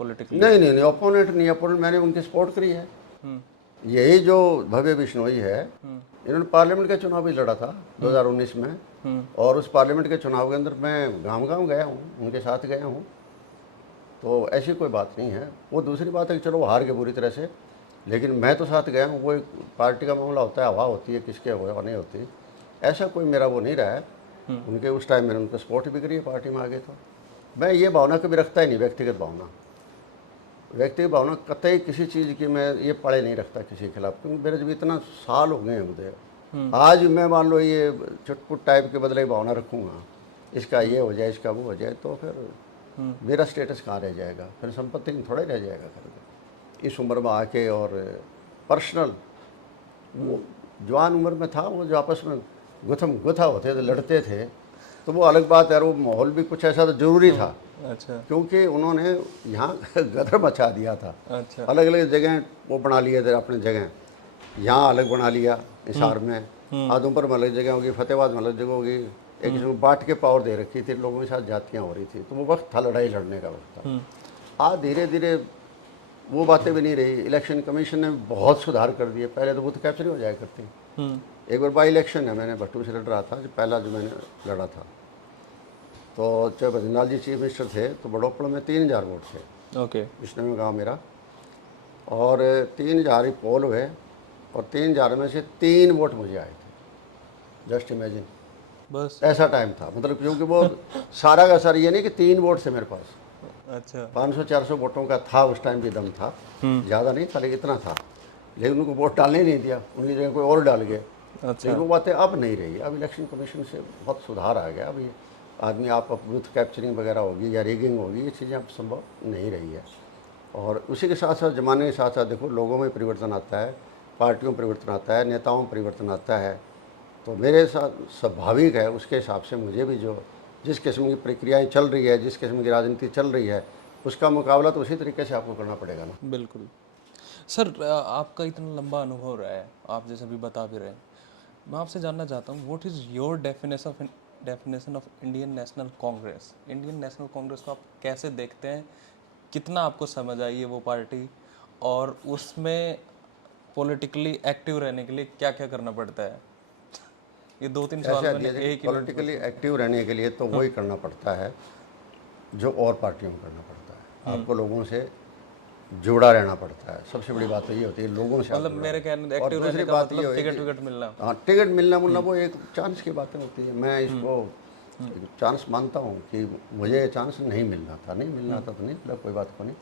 पॉलिटिकली? नहीं नहीं नहीं, ओपोनेंट नहीं, ओपोनेंट मैंने उनकी सपोर्ट करी है। यही जो भव्य बिश्नोई है, इन्होंने पार्लियामेंट का चुनाव भी लड़ा था 2019 में, और उस पार्लियामेंट के चुनाव के अंदर मैं गांव गया हूँ, उनके साथ गया हूँ। तो ऐसी कोई बात नहीं है। वो दूसरी बात है कि चलो वो हार गए बुरी तरह से, लेकिन मैं तो साथ गया हूँ। वो एक पार्टी का मामला होता है, हवा होती है किसके हो नहीं होती, ऐसा कोई मेरा वो नहीं रहा है। उनके उस टाइम मैंने उनको सपोर्ट भी करी है पार्टी में आगे। तो मैं ये भावना कभी रखता ही नहीं, व्यक्तिगत भावना कतई किसी चीज़ की मैं ये पड़े नहीं रखता किसी के खिलाफ, क्योंकि मेरे जब इतना साल हो गए हैं मुझे, आज मैं मान लो ये चुटपुट टाइप के बदले भावना रखूँगा, इसका ये हो जाए इसका वो हो जाए, तो फिर मेरा स्टेटस कहाँ रह जाएगा, फिर संपत्ति में थोड़ा ही रह जाएगा करके इस उम्र में आके। और पर्सनल वो जवान उम्र में था, वो जो आपस में गुथा होते थे, लड़ते थे, तो वो अलग बात है। वो माहौल भी कुछ ऐसा तो जरूरी था। अच्छा। क्योंकि उन्होंने यहाँ गदर मचा दिया था। अच्छा। अलग अलग जगह वो बना लिए थे अपने जगह, यहाँ अलग बना लिया हिसार में, आदमपुर में अलग जगह होगी, फतेहाबाद में अलग जगह होगी, एक इसमें बांट के पावर दे रखी थी, लोगों के साथ जातियाँ हो रही थी। तो वो वक्त था, लड़ाई लड़ने का वक्त था। आज धीरे धीरे वो बातें भी नहीं रही। इलेक्शन कमीशन ने बहुत सुधार कर दिए। पहले तो बूथ कैप्चरिंग हो जाया करती। एक बार बाई इलेक्शन है, मैंने भट्टू से लड़ रहा था, जो पहला जो मैंने लड़ा था, तो चाहे भजनलाल जी चीफ मिनिस्टर थे, तो बड़ोपड़ में 3000 वोट थे। ओके। विष्णु में गाँव मेरा, और 3000 ही पोल हुए, और 3000 में से 3 वोट मुझे आए थे। जस्ट इमेजिन, बस। ऐसा टाइम था। मतलब क्योंकि वो सारा का सारा ये नहीं कि 3 वोट से मेरे पास अच्छा। 500-400 वोटों का था उस टाइम भी दम था, ज़्यादा नहीं था लेकिन इतना था। लेकिन उनको वोट डालने नहीं दिया, उनकी जगह कोई और डाल गए। अच्छा। लेकिन वो बातें अब नहीं रही। अब इलेक्शन कमीशन से बहुत सुधार आ गया। अब ये आदमी आप बूथ कैप्चरिंग वगैरह होगी या रिगिंग होगी, ये चीज़ें अब संभव नहीं रही है। और उसी के साथ साथ ज़माने के साथ साथ देखो, लोगों में परिवर्तन आता है, पार्टियों में परिवर्तन आता है, नेताओं में परिवर्तन आता है। तो मेरे साथ स्वाभाविक है, उसके हिसाब से मुझे भी जो जिस किस्म की प्रक्रियाएँ चल रही है, जिस किस्म की राजनीति चल रही है, उसका मुकाबला तो उसी तरीके से आपको करना पड़ेगा ना। बिल्कुल। सर, आपका इतना लंबा अनुभव रहा है, आप जैसे अभी बता भी रहे हैं, मैं आपसे जानना चाहता हूँ, what is your definition of Indian national Congress? Indian national Congress को आप कैसे देखते हैं? कितना आपको समझ आई है वो पार्टी, और उसमें पॉलिटिकली एक्टिव रहने के लिए क्या क्या करना पड़ता है? ये 2-3 सवाल ऐसा मैंने एक ही में पॉलिटिकली एक्टिव रहने के लिए तो वही करना पड़ता है जो और पार्टियों में करना पड़ता है। आपको लोगों से जुड़ा रहना पड़ता है। सबसे बड़ी बात तो ये होती है, लोगों से मतलब मेरे कहने और एक्टिव रहने दूसरी का बात ये मतलब होगी टिकट विकट मिलना। हाँ, टिकट मिलना मुलना वो एक चांस की बातें होती है। मैं इसको चांस मानता हूँ कि मुझे चांस नहीं मिलना था, नहीं मिलना था तो नहीं मिला, कोई बात को नहीं।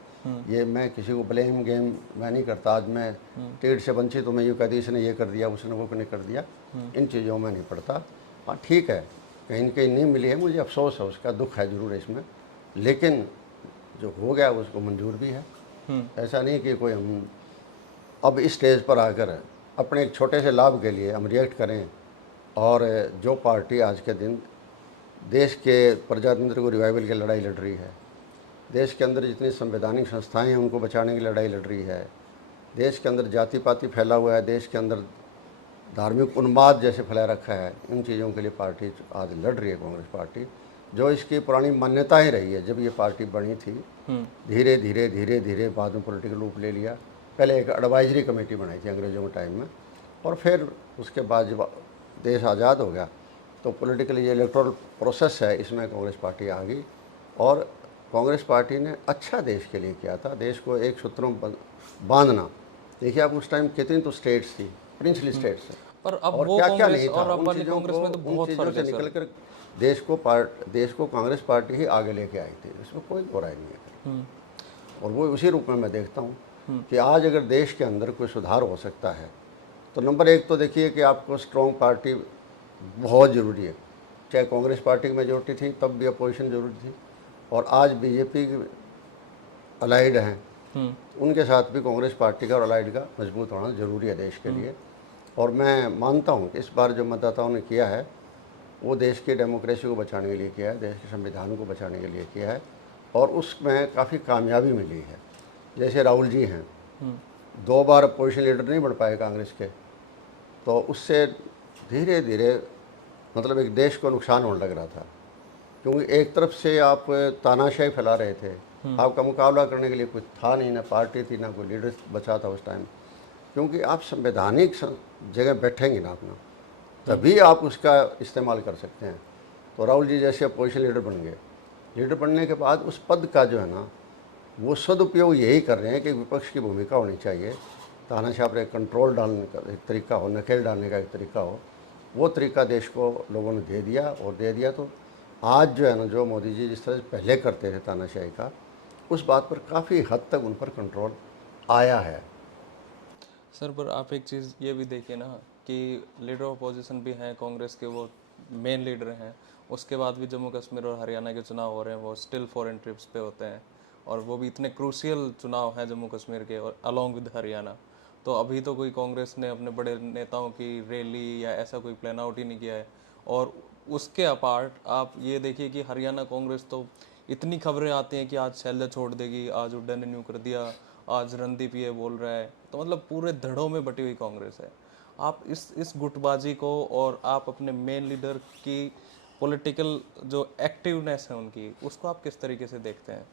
ये मैं किसी को ब्लेम गेम मैं नहीं करता। आज मैं टिकट से वंचित तो मैं यूँ कहती इसने ये कर दिया, उसने वो नहीं कर दिया, इन चीज़ों में नहीं पड़ता। हाँ ठीक है, कहीं न कहीं नहीं मिली है, मुझे अफसोस है, उसका दुख है ज़रूर इसमें, लेकिन जो हो गया उसको मंजूर भी है। ऐसा नहीं कि कोई हम अब इस स्टेज पर आकर अपने एक छोटे से लाभ के लिए हम रिएक्ट करें। और जो पार्टी आज के दिन देश के प्रजातंत्र को रिवाइवल की लड़ाई लड़ रही है, देश के अंदर जितनी संवैधानिक संस्थाएं हैं उनको बचाने की लड़ाई लड़ रही है, देश के अंदर जाति पाति फैला हुआ है, देश के अंदर धार्मिक उन्माद जैसे फैला रखा है, इन चीज़ों के लिए पार्टी आज लड़ रही है कांग्रेस पार्टी। जो इसकी पुरानी मान्यता ही रही है, जब ये पार्टी बनी थी धीरे धीरे धीरे धीरे बाद में पॉलिटिकल रूप ले लिया। पहले एक एडवाइजरी कमेटी बनाई थी अंग्रेज़ों के टाइम में, और फिर उसके बाद जब देश आज़ाद हो गया तो पॉलिटिकल ये इलेक्टोरल प्रोसेस है, इसमें कांग्रेस पार्टी आ गई। और कांग्रेस पार्टी ने अच्छा देश के लिए किया था, देश को एक सूत्रों में बांधना। देखिए आप उस टाइम कितनी तो स्टेट्स थी, प्रिंसली स्टेट्स है, पर अब और वो क्या क्या कांग्रेस नहीं था। और अब उन वाली चीज़ों कांग्रेस में तो को उन बहुत चीज़ों फर्क से है निकल सर। कर देश को कांग्रेस पार्टी ही आगे लेके आई थी, इसमें कोई दो राय नहीं है। और वो उसी रूप में मैं देखता हूँ कि आज अगर देश के अंदर कोई सुधार हो सकता है तो नंबर एक तो देखिए कि आपको स्ट्रॉन्ग पार्टी बहुत ज़रूरी है। चाहे कांग्रेस पार्टी की मेजोरिटी थी तब भी अपोजिशन जरूरी थी, और आज बीजेपी अलाइड हैं, उनके साथ भी कांग्रेस पार्टी का और अलाइड का मजबूत होना ज़रूरी है देश के लिए। और मैं मानता हूँ कि इस बार जो मतदाताओं ने किया है वो देश की डेमोक्रेसी को बचाने के लिए किया है, देश के संविधान को बचाने के लिए किया है, और उसमें काफ़ी कामयाबी मिली है। जैसे राहुल जी हैं, 2 बार अपोजिशन लीडर नहीं बन पाए कांग्रेस के, तो उससे धीरे धीरे मतलब एक देश को नुकसान होने लग रहा था, क्योंकि एक तरफ से आप तानाशाही फैला रहे थे, आपका मुकाबला करने के लिए कुछ था नहीं, ना पार्टी थी, ना कोई लीडर बचा था उस टाइम, क्योंकि आप संवैधानिक जगह बैठेंगे ना अपना, तभी आप उसका इस्तेमाल कर सकते हैं। तो राहुल जी जैसे अपोजिशन लीडर बन गए, लीडर बनने के बाद उस पद का जो है ना वो सदुपयोग यही कर रहे हैं कि विपक्ष की भूमिका होनी चाहिए, तानाशाह पर एक कंट्रोल डालने का एक तरीका हो, नकेल डालने का एक तरीका हो, वो तरीका देश को लोगों ने दे दिया। और दे दिया तो आज जो है ना, जो मोदी जी जिस तरह से पहले करते थे तानाशाही का, उस बात पर काफ़ी हद तक उन पर कंट्रोल आया है। सर पर आप एक चीज़ ये भी देखिए ना कि लीडर ऑफ अपोजिशन भी हैं कांग्रेस के, वो मेन लीडर हैं, उसके बाद भी जम्मू कश्मीर और हरियाणा के चुनाव हो रहे हैं, वो स्टिल फॉरेन ट्रिप्स पे होते हैं, और वो भी इतने क्रूशियल चुनाव हैं जम्मू कश्मीर के और अलॉन्ग विद हरियाणा। तो अभी तो कोई कांग्रेस ने अपने बड़े नेताओं की रैली या ऐसा कोई प्लान आउट ही नहीं किया है। और उसके अपार्ट आप ये देखिए कि हरियाणा कांग्रेस तो इतनी खबरें आती हैं कि आज शैलजा छोड़ देगी, आज हुड्डा ने न्यू कर दिया, आज रणदीप ये बोल रहा है, तो मतलब पूरे धड़ों में बटी हुई कांग्रेस है। आप इस गुटबाजी को और आप अपने मेन लीडर की पॉलिटिकल जो एक्टिवनेस है उनकी, उसको आप किस तरीके से देखते हैं?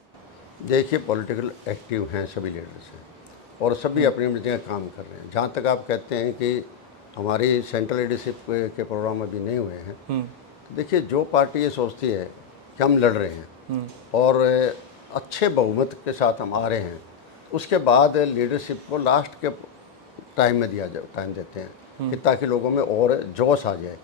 देखिए, पॉलिटिकल एक्टिव हैं सभी लीडर्स हैं और सभी अपनी अपनी जगह काम कर रहे हैं। जहाँ तक आप कहते हैं कि हमारी सेंट्रल लीडरशिप के प्रोग्राम अभी नहीं हुए हैं, तो देखिए, जो पार्टी ये सोचती है कि हम लड़ रहे हैं और अच्छे बहुमत के साथ हम आ रहे हैं, उसके बाद लीडरशिप को लास्ट के टाइम में टाइम देते हैं कि ताकि लोगों में और जोश आ जाए।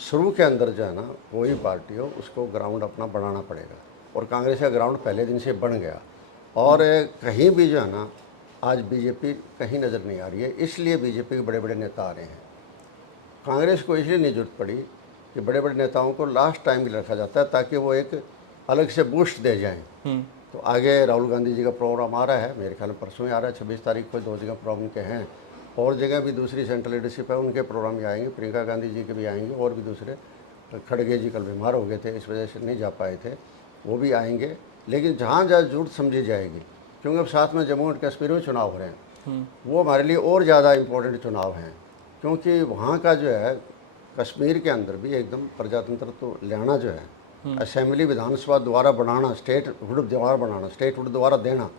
शुरू के अंदर जो है ना, कोई पार्टी हो उसको ग्राउंड अपना बढ़ाना पड़ेगा, और कांग्रेस का ग्राउंड पहले दिन से बन गया। और कहीं भी जो है ना, आज बीजेपी कहीं नज़र नहीं आ रही है, इसलिए बीजेपी के बड़े बड़े नेता आ रहे हैं। कांग्रेस को इसलिए नहीं जरूरत पड़ी कि बड़े बड़े नेताओं को लास्ट टाइम के लिए रखा जाता है ताकि वो एक अलग से बूस्ट दे जाएं। तो आगे राहुल गांधी जी का प्रोग्राम आ रहा है, मेरे ख्याल में परसों ही आ रहा है, 26 तारीख को 2 जगह प्रोग्राम के हैं, और जगह भी दूसरी सेंट्रल लीडरशिप है उनके प्रोग्राम भी आएंगे, प्रियंका गांधी जी के भी आएंगे, और भी दूसरे, खड़गे जी कल बीमार हो गए थे, इस वजह से नहीं जा पाए थे, वो भी आएंगे। लेकिन जहाँ जहाँ जरूरत समझी जाएगी, क्योंकि अब साथ में जम्मू एंड कश्मीर में चुनाव हो रहे हैं, वो हमारे लिए और ज़्यादा इम्पोर्टेंट चुनाव हैं, क्योंकि वहाँ का जो है कश्मीर के अंदर भी एकदम प्रजातंत्र तो लाना जो है, असेंबली विधानसभा दोबारा बनाना, स्टेटहुड दोबारा बनाना, स्टेटहुड दोबारा देना,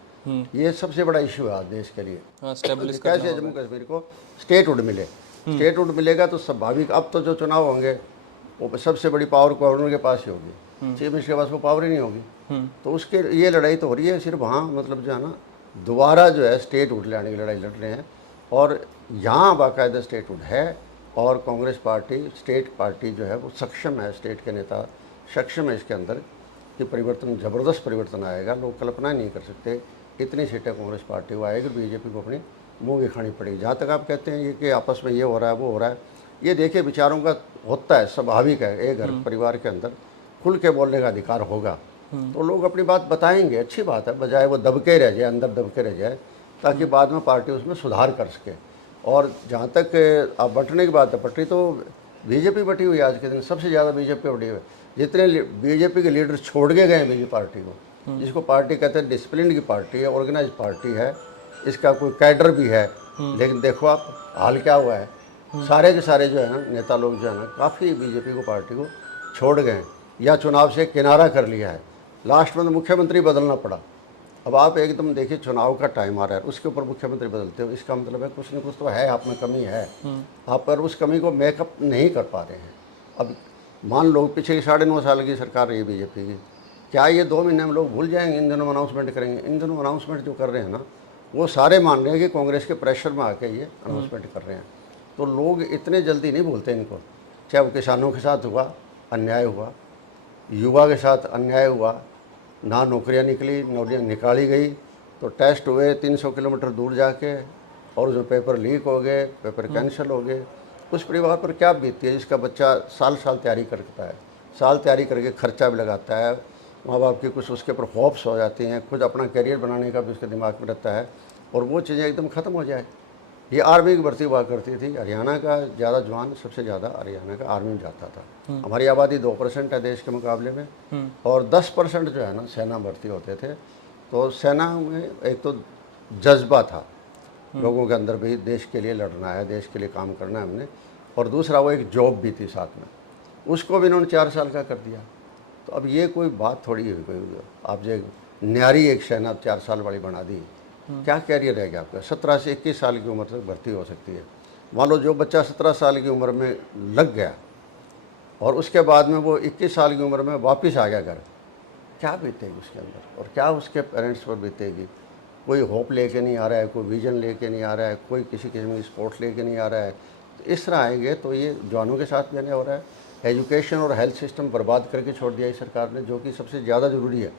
ये सबसे बड़ा इशू है आज देश के लिए। कैसे जम्मू कश्मीर को स्टेटहुड मिले, स्टेटहुड मिलेगा तो स्वाभाविक, अब तो जो चुनाव होंगे वो सबसे बड़ी पावर गवर्नर के पास ही होगी, चीफ मिनिस्टर के पास वो पावर ही नहीं होगी। तो उसके ये लड़ाई तो हो रही है, सिर्फ वहाँ मतलब जो है ना, दोबारा जो है स्टेटहुड लाने की लड़ाई लड़ रहे हैं, और यहाँ बाकायदा स्टेटहुड है, और कांग्रेस पार्टी स्टेट पार्टी जो है वो सक्षम है, स्टेट के नेता सक्षम है इसके अंदर कि परिवर्तन, ज़बरदस्त परिवर्तन आएगा। लोग कल्पना नहीं कर सकते इतनी सीटें कांग्रेस पार्टी को आएगी, बीजेपी को अपनी मुँह की खानी पड़ेगी। जहाँ तक आप कहते हैं ये कि आपस में ये हो रहा है वो हो रहा है, ये देखिए विचारों का होता है, स्वाभाविक है, एक घर परिवार के अंदर खुल के बोलने का अधिकार होगा, तो लोग अपनी बात बताएंगे, अच्छी बात है, बजाय वो दबके रह जाए, अंदर दबके रह जाए, ताकि बाद में पार्टी उसमें सुधार कर सके। और जहाँ तक आप बंटने की बात है, पटरी तो बीजेपी बटी हुई है आज के दिन, सबसे ज़्यादा बीजेपी बटी हुई है। जितने बीजेपी के लीडर छोड़ के गए बीजेपी पार्टी को, जिसको पार्टी कहते हैं डिसिप्लिन की पार्टी है, ऑर्गेनाइज पार्टी है, इसका कोई कैडर भी है, लेकिन देखो आप हाल क्या हुआ है, सारे के सारे जो है ना नेता लोग जो है ना काफ़ी बीजेपी को पार्टी को छोड़ गए या चुनाव से किनारा कर लिया है। लास्ट में तो मुख्यमंत्री बदलना पड़ा। अब आप एकदम देखिए, चुनाव का टाइम आ रहा है, उसके ऊपर मुख्यमंत्री बदलते हो, इसका मतलब है कुछ न कुछ तो है, आप में कमी है, आप पर उस कमी को मेकअप नहीं कर पा रहे हैं। अब मान लो पिछले 9.5 साल की सरकार रही है बीजेपी की, क्या ये 2 महीने में लोग भूल जाएंगे? इन दिनों अनाउंसमेंट करेंगे, इन दिनों अनाउंसमेंट जो कर रहे हैं ना, वो सारे मान रहे हैं कि कांग्रेस के प्रेशर में आके ये अनाउंसमेंट कर रहे हैं। तो लोग इतने जल्दी नहीं भूलते इनको, चाहे वो किसानों के साथ हुआ अन्याय हुआ, युवा के साथ अन्याय हुआ, ना नौकरियां निकली, नौकरियां निकाली गई, तो टेस्ट हुए 300 किलोमीटर दूर जाके, और जो पेपर लीक हो गए, पेपर कैंसिल हो गए, उस परिवार पर क्या बीतती है जिसका बच्चा साल साल तैयारी करता है, साल तैयारी करके खर्चा भी लगाता है, माँ बाप की कुछ उसके ऊपर होप्स हो जाती हैं, खुद अपना करियर बनाने का भी उसके दिमाग में रहता है, और वो चीज़ें एकदम ख़त्म हो जाए ये आर्मी की भर्ती हुआ करती थी। हरियाणा का ज़्यादा जवान सबसे ज़्यादा हरियाणा का आर्मी में जाता था। हमारी आबादी 2% है देश के मुकाबले में, और 10% जो है ना सेना भर्ती होते थे। तो सेना में एक तो जज्बा था लोगों के अंदर भी, देश के लिए लड़ना है, देश के लिए काम करना है हमने, और दूसरा वो एक जॉब भी थी साथ में, उसको भी इन्होंने 4 साल का कर दिया। तो अब ये कोई बात थोड़ी हुई, कोई आप जो न्यारी एक सेना 4 साल वाली बना दी, क्या कैरियर रहेगा आपका? 17 से 21 साल की उम्र तक भर्ती हो सकती है। मान लो जो बच्चा 17 साल की उम्र में लग गया और उसके बाद में वो 21 साल की उम्र में वापस आ गया घर, क्या बीतेगी उसके अंदर, और क्या उसके पेरेंट्स पर बीतेगी? कोई होप लेके नहीं आ रहा है, कोई विजन लेके नहीं आ रहा है, कोई किसी किस्म की स्पोर्ट्स लेके नहीं आ रहा है। तो इस तरह आएंगे तो ये जवानों के साथ भी हो रहा है। एजुकेशन और हेल्थ सिस्टम बर्बाद करके छोड़ दिया इस सरकार ने, जो कि सबसे ज़्यादा ज़रूरी है।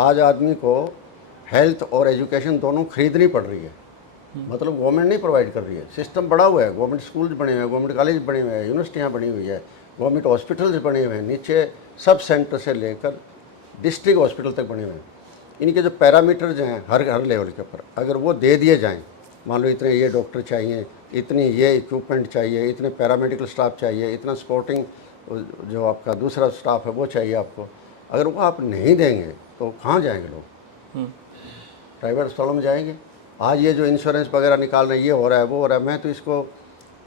आज आदमी को हेल्थ और एजुकेशन दोनों खरीदनी पड़ रही है, मतलब गवर्नमेंट नहीं प्रोवाइड कर रही है। सिस्टम बड़ा हुआ है, गवर्नमेंट स्कूल्स बने हुए हैं, गवर्नमेंट कॉलेज बने हुए हैं, यूनिवर्सिटियाँ बनी हुई है, गवर्नमेंट हॉस्पिटल्स बने हुए हैं, नीचे सब सेंटर से लेकर डिस्ट्रिक्ट हॉस्पिटल तक बने हुए हैं। इनके जो पैरामीटर्स हैं हर लेवल के ऊपर अगर वो दे दिए जाएँ, मान लो इतने ये डॉक्टर चाहिए, इतनी ये इक्विपमेंट चाहिए, इतने पैरामेडिकल स्टाफ चाहिए, इतना स्पोर्टिंग जो आपका दूसरा स्टाफ है वो चाहिए आपको, अगर वो आप नहीं देंगे तो कहाँ जाएंगे लोग? प्राइवेट अस्पतालों में जाएंगे। आज ये जो इंश्योरेंस वगैरह निकाल रहे हैं, ये हो रहा है वो हो रहा है, मैं तो इसको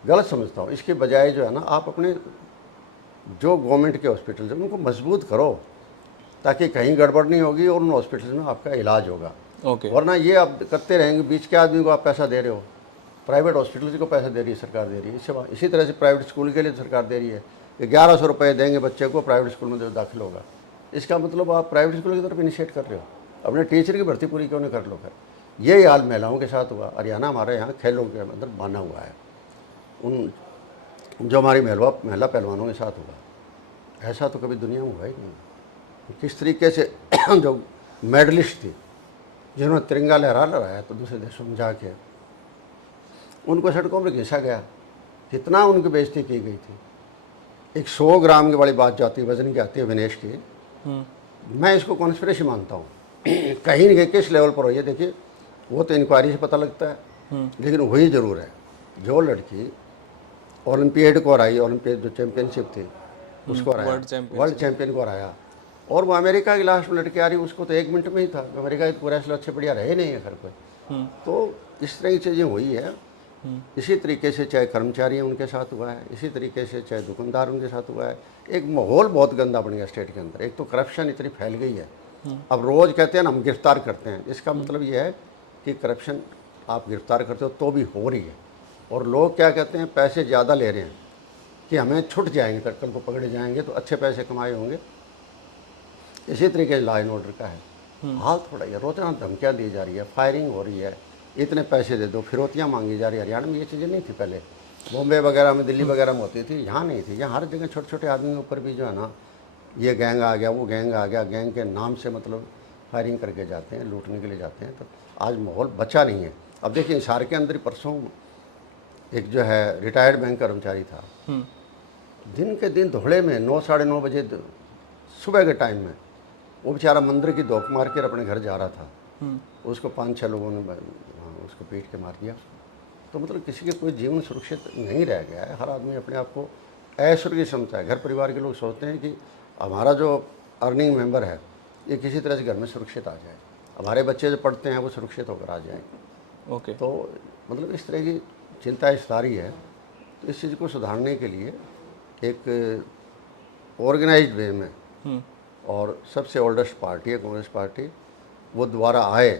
गलत समझता हूँ। इसके बजाय जो है ना, आप अपने जो गवर्नमेंट के हॉस्पिटल हैं उनको मजबूत करो, ताकि कहीं गड़बड़ नहीं होगी और उन हॉस्पिटल में आपका इलाज होगा। वरना ये आप करते रहेंगे, बीच के आदमी को आप पैसा दे रहे हो, प्राइवेट हॉस्पिटल को पैसा दे रही है सरकार, दे रही है। इसी तरह से प्राइवेट स्कूल के लिए सरकार दे रही है कि 1100 रुपये देंगे बच्चे को प्राइवेट स्कूल में जो दाखिल होगा। इसका मतलब आप प्राइवेट स्कूल की तरफ इनिशिएट कर रहे हो, अपने टीचर की भर्ती पूरी क्यों नहीं कर लो? फिर यही हाल महिलाओं के साथ हुआ। हरियाणा हमारे यहाँ खेलों के अंदर बना हुआ है, उन जो हमारी महिला पहलवानों के साथ हुआ, ऐसा तो कभी दुनिया में हुआ ही नहीं। किस तरीके से जो मेडलिस्ट थी जिन्होंने तिरंगा लहराया तो दूसरे देशों में जाके उनको सड़कों पर घिसा गया, कितना उनकी बेइज्जती की गई थी। एक 100 ग्राम की वाली बात जाती है वजन की आती है विनेश की, मैं इसको कॉन्स्पिरेसी मानता हूँ। कहीं नहीं किस लेवल पर हो, ये देखिए वो तो इंक्वायरी से पता लगता है, लेकिन वही ज़रूर है। जो लड़की ओलंपियाड को हराई, ओलंपियाड जो चैंपियनशिप थी उसको हराया, वर्ल्ड चैंपियन को हराया, और वो अमेरिका की लास्ट में लड़के आ रही, उसको तो 1 मिनट में ही था। अमेरिका के पूरा अच्छे बढ़िया रहे नहीं है घर कोई। तो इस तरह की चीज़ें हुई है। इसी तरीके से चाहे कर्मचारी उनके साथ हुआ है, इसी तरीके से चाहे दुकानदार उनके साथ हुआ है। एक माहौल बहुत गंदा बन गया स्टेट के अंदर। एक तो करप्शन इतनी फैल गई है, अब रोज़ कहते हैं ना हम गिरफ्तार करते हैं, इसका मतलब ये है कि करप्शन आप गिरफ्तार करते हो तो भी हो रही है, और लोग क्या कहते हैं पैसे ज़्यादा ले रहे हैं कि हमें छुट जाएंगे, कल को पकड़े जाएंगे तो अच्छे पैसे कमाए होंगे। इसी तरीके से लॉ एंड ऑर्डर का है हाल थोड़ा ही, रोज़ाना धमकियाँ दी जा रही है, फायरिंग हो रही है, इतने पैसे दे दो, फिरौतियाँ मांगी जा रही है। हरियाणा में ये चीज़ें नहीं थी पहले, बॉम्बे वगैरह में, दिल्ली वगैरह में होती थी, यहाँ नहीं थी। यहाँ हर जगह छोटे छोटे आदमी के ऊपर भी जो है ना, ये गैंग आ गया, वो गैंग आ गया, गैंग के नाम से मतलब फायरिंग करके जाते हैं, लूटने के लिए जाते हैं। तो आज माहौल बचा नहीं है। अब देखिए हिसार के अंदर परसों एक जो है रिटायर्ड बैंक कर्मचारी था, दिन के दिन धोड़े में 9 साढ़े 9 बजे सुबह के टाइम में वो बेचारा मंदिर की धोख मार कर अपने घर जा रहा था, उसको 5-6 लोगों ने उसको पीट के मार दिया। तो मतलब किसी के कोई जीवन सुरक्षित नहीं रह गया है। हर आदमी अपने आप को असुरक्षित समझता है। घर परिवार के लोग सोचते हैं कि हमारा जो अर्निंग मेंबर है ये किसी तरह से घर में सुरक्षित आ जाए, हमारे बच्चे जो पढ़ते हैं वो सुरक्षित होकर आ जाएँ। ओके। तो मतलब इस तरह की चिंता सारी है। तो इस चीज़ को सुधारने के लिए एक ऑर्गेनाइज्ड वे में, और सबसे ओल्डेस्ट पार्टी है कांग्रेस पार्टी, वो दोबारा आए,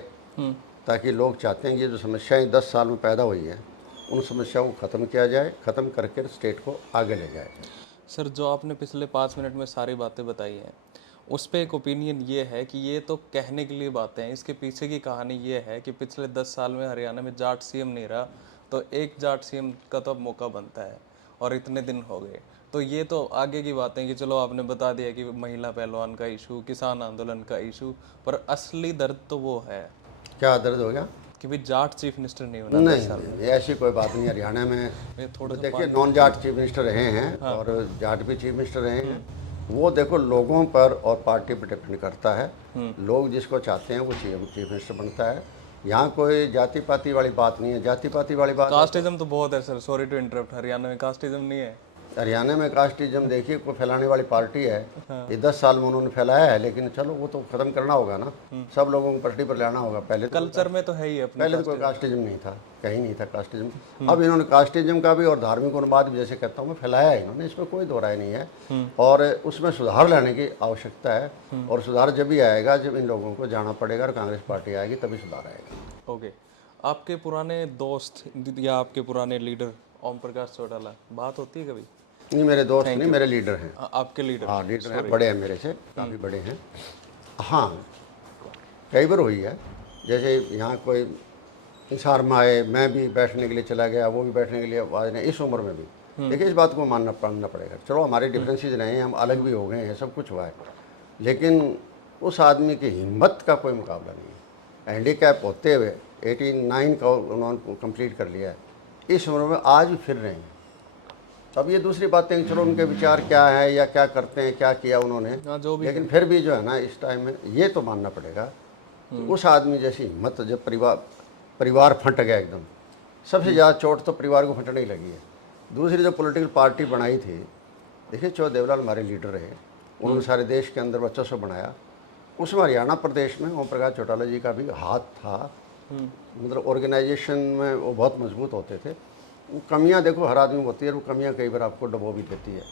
ताकि लोग चाहते हैं ये जो समस्याएं 10 साल में पैदा हुई हैं उन समस्याओं को ख़त्म किया जाए, ख़त्म करके स्टेट को आगे ले जाए। सर जो आपने पिछले 5 मिनट में सारी बातें बताई हैं उस पर एक ओपिनियन ये है कि ये तो कहने के लिए बातें हैं, इसके पीछे की कहानी ये है कि पिछले 10 साल में हरियाणा में जाट सीएम नहीं रहा, तो एक जाट सीएम का तो अब मौका बनता है, और इतने दिन हो गए। तो ये तो आगे की बातें कि चलो आपने बता दिया कि महिला पहलवान का इशू, किसान आंदोलन का इशू, पर असली दर्द तो वो है। क्या दर्द हो गया कि भी जाट चीफ मिनिस्टर नहीं होना। नहीं, ऐसी कोई बात नहीं। हरियाणा में थोड़ा देखिए नॉन जाट चीफ मिनिस्टर रहे हैं, और जाट भी चीफ मिनिस्टर रहे हैं। वो देखो लोगों पर और पार्टी पर डिपेंड करता है। लोग जिसको चाहते हैं वो चीफ मिनिस्टर बनता है। यहाँ कोई जाति पाति वाली बात नहीं है। जाति पाति वाली बात कास्टिज्म तो बहुत है sir, sorry to interrupt, Haryana में कास्टिज्म नहीं है। हरियाणा में कास्टिज्म देखिए कोई फैलाने वाली पार्टी है। ये 10 साल में उन्होंने फैलाया है, लेकिन चलो वो तो खत्म करना होगा ना। सब लोगों को पटरी पर लाना होगा। पहले तो कल्चर में तो है ही अपने। पहले तो कोई कास्टिज्म नहीं था, कहीं नहीं था कास्टिज्म। अब इन्होंने कास्टिज्म का भी और धार्मिक उन्माद भी, जैसे कहता हूँ मैं, फैलाया है इन्होंने, इसमें कोई दो राय नहीं है। और उसमें सुधार लाने की आवश्यकता है, और सुधार जब भी आएगा जब इन लोगों को जाना पड़ेगा और कांग्रेस पार्टी आएगी तभी सुधार आएगा। ओके, आपके पुराने दोस्त या आपके पुराने लीडर ओम प्रकाश चौटाला, बात होती है कभी? नहीं, मेरे दोस्त नहीं, मेरे लीडर हैं। आपके लीडर? हाँ, लीडर हैं, बड़े हैं मेरे से, काफ़ी बड़े हैं। हाँ, कई बार हुई है। जैसे यहाँ कोई हिसार में आए, मैं भी बैठने के लिए चला गया, वो भी बैठने के लिए आवाज़ नहीं, इस उम्र में भी। देखिए, इस बात को मानना पड़ेगा। चलो हमारे डिफरेंसेज रहे हैं, हम अलग भी हो गए हैं, सब कुछ हुआ है, लेकिन उस आदमी की हिम्मत का कोई मुकाबला नहीं है। हैंडीकैप होते हुए 89 का उन्होंने कंप्लीट कर लिया है, इस उम्र में आज भी फिर रहे हैं। अब ये दूसरी बातें हैं, चलो उनके विचार क्या है या क्या करते हैं, क्या किया उन्होंने, जो भी, लेकिन फिर भी जो है ना, इस टाइम में ये तो मानना पड़ेगा कि उस आदमी जैसी हिम्मत, जब परिवार फट गया एकदम, सबसे ज़्यादा चोट तो परिवार को फटने ही लगी है। दूसरी जो पॉलिटिकल पार्टी बनाई थी, देखिए चौधरी देवलाल हमारे लीडर रहे, उन्होंने सारे देश के अंदर वर्चस्व बनाया। उसमें हरियाणा प्रदेश में ओम प्रकाश चौटाला जी का भी हाथ था। मतलब ऑर्गेनाइजेशन में वो बहुत मजबूत होते थे। वो कमियां देखो हर आदमी होती है, वो कमियां कई बार आपको डबो भी देती है,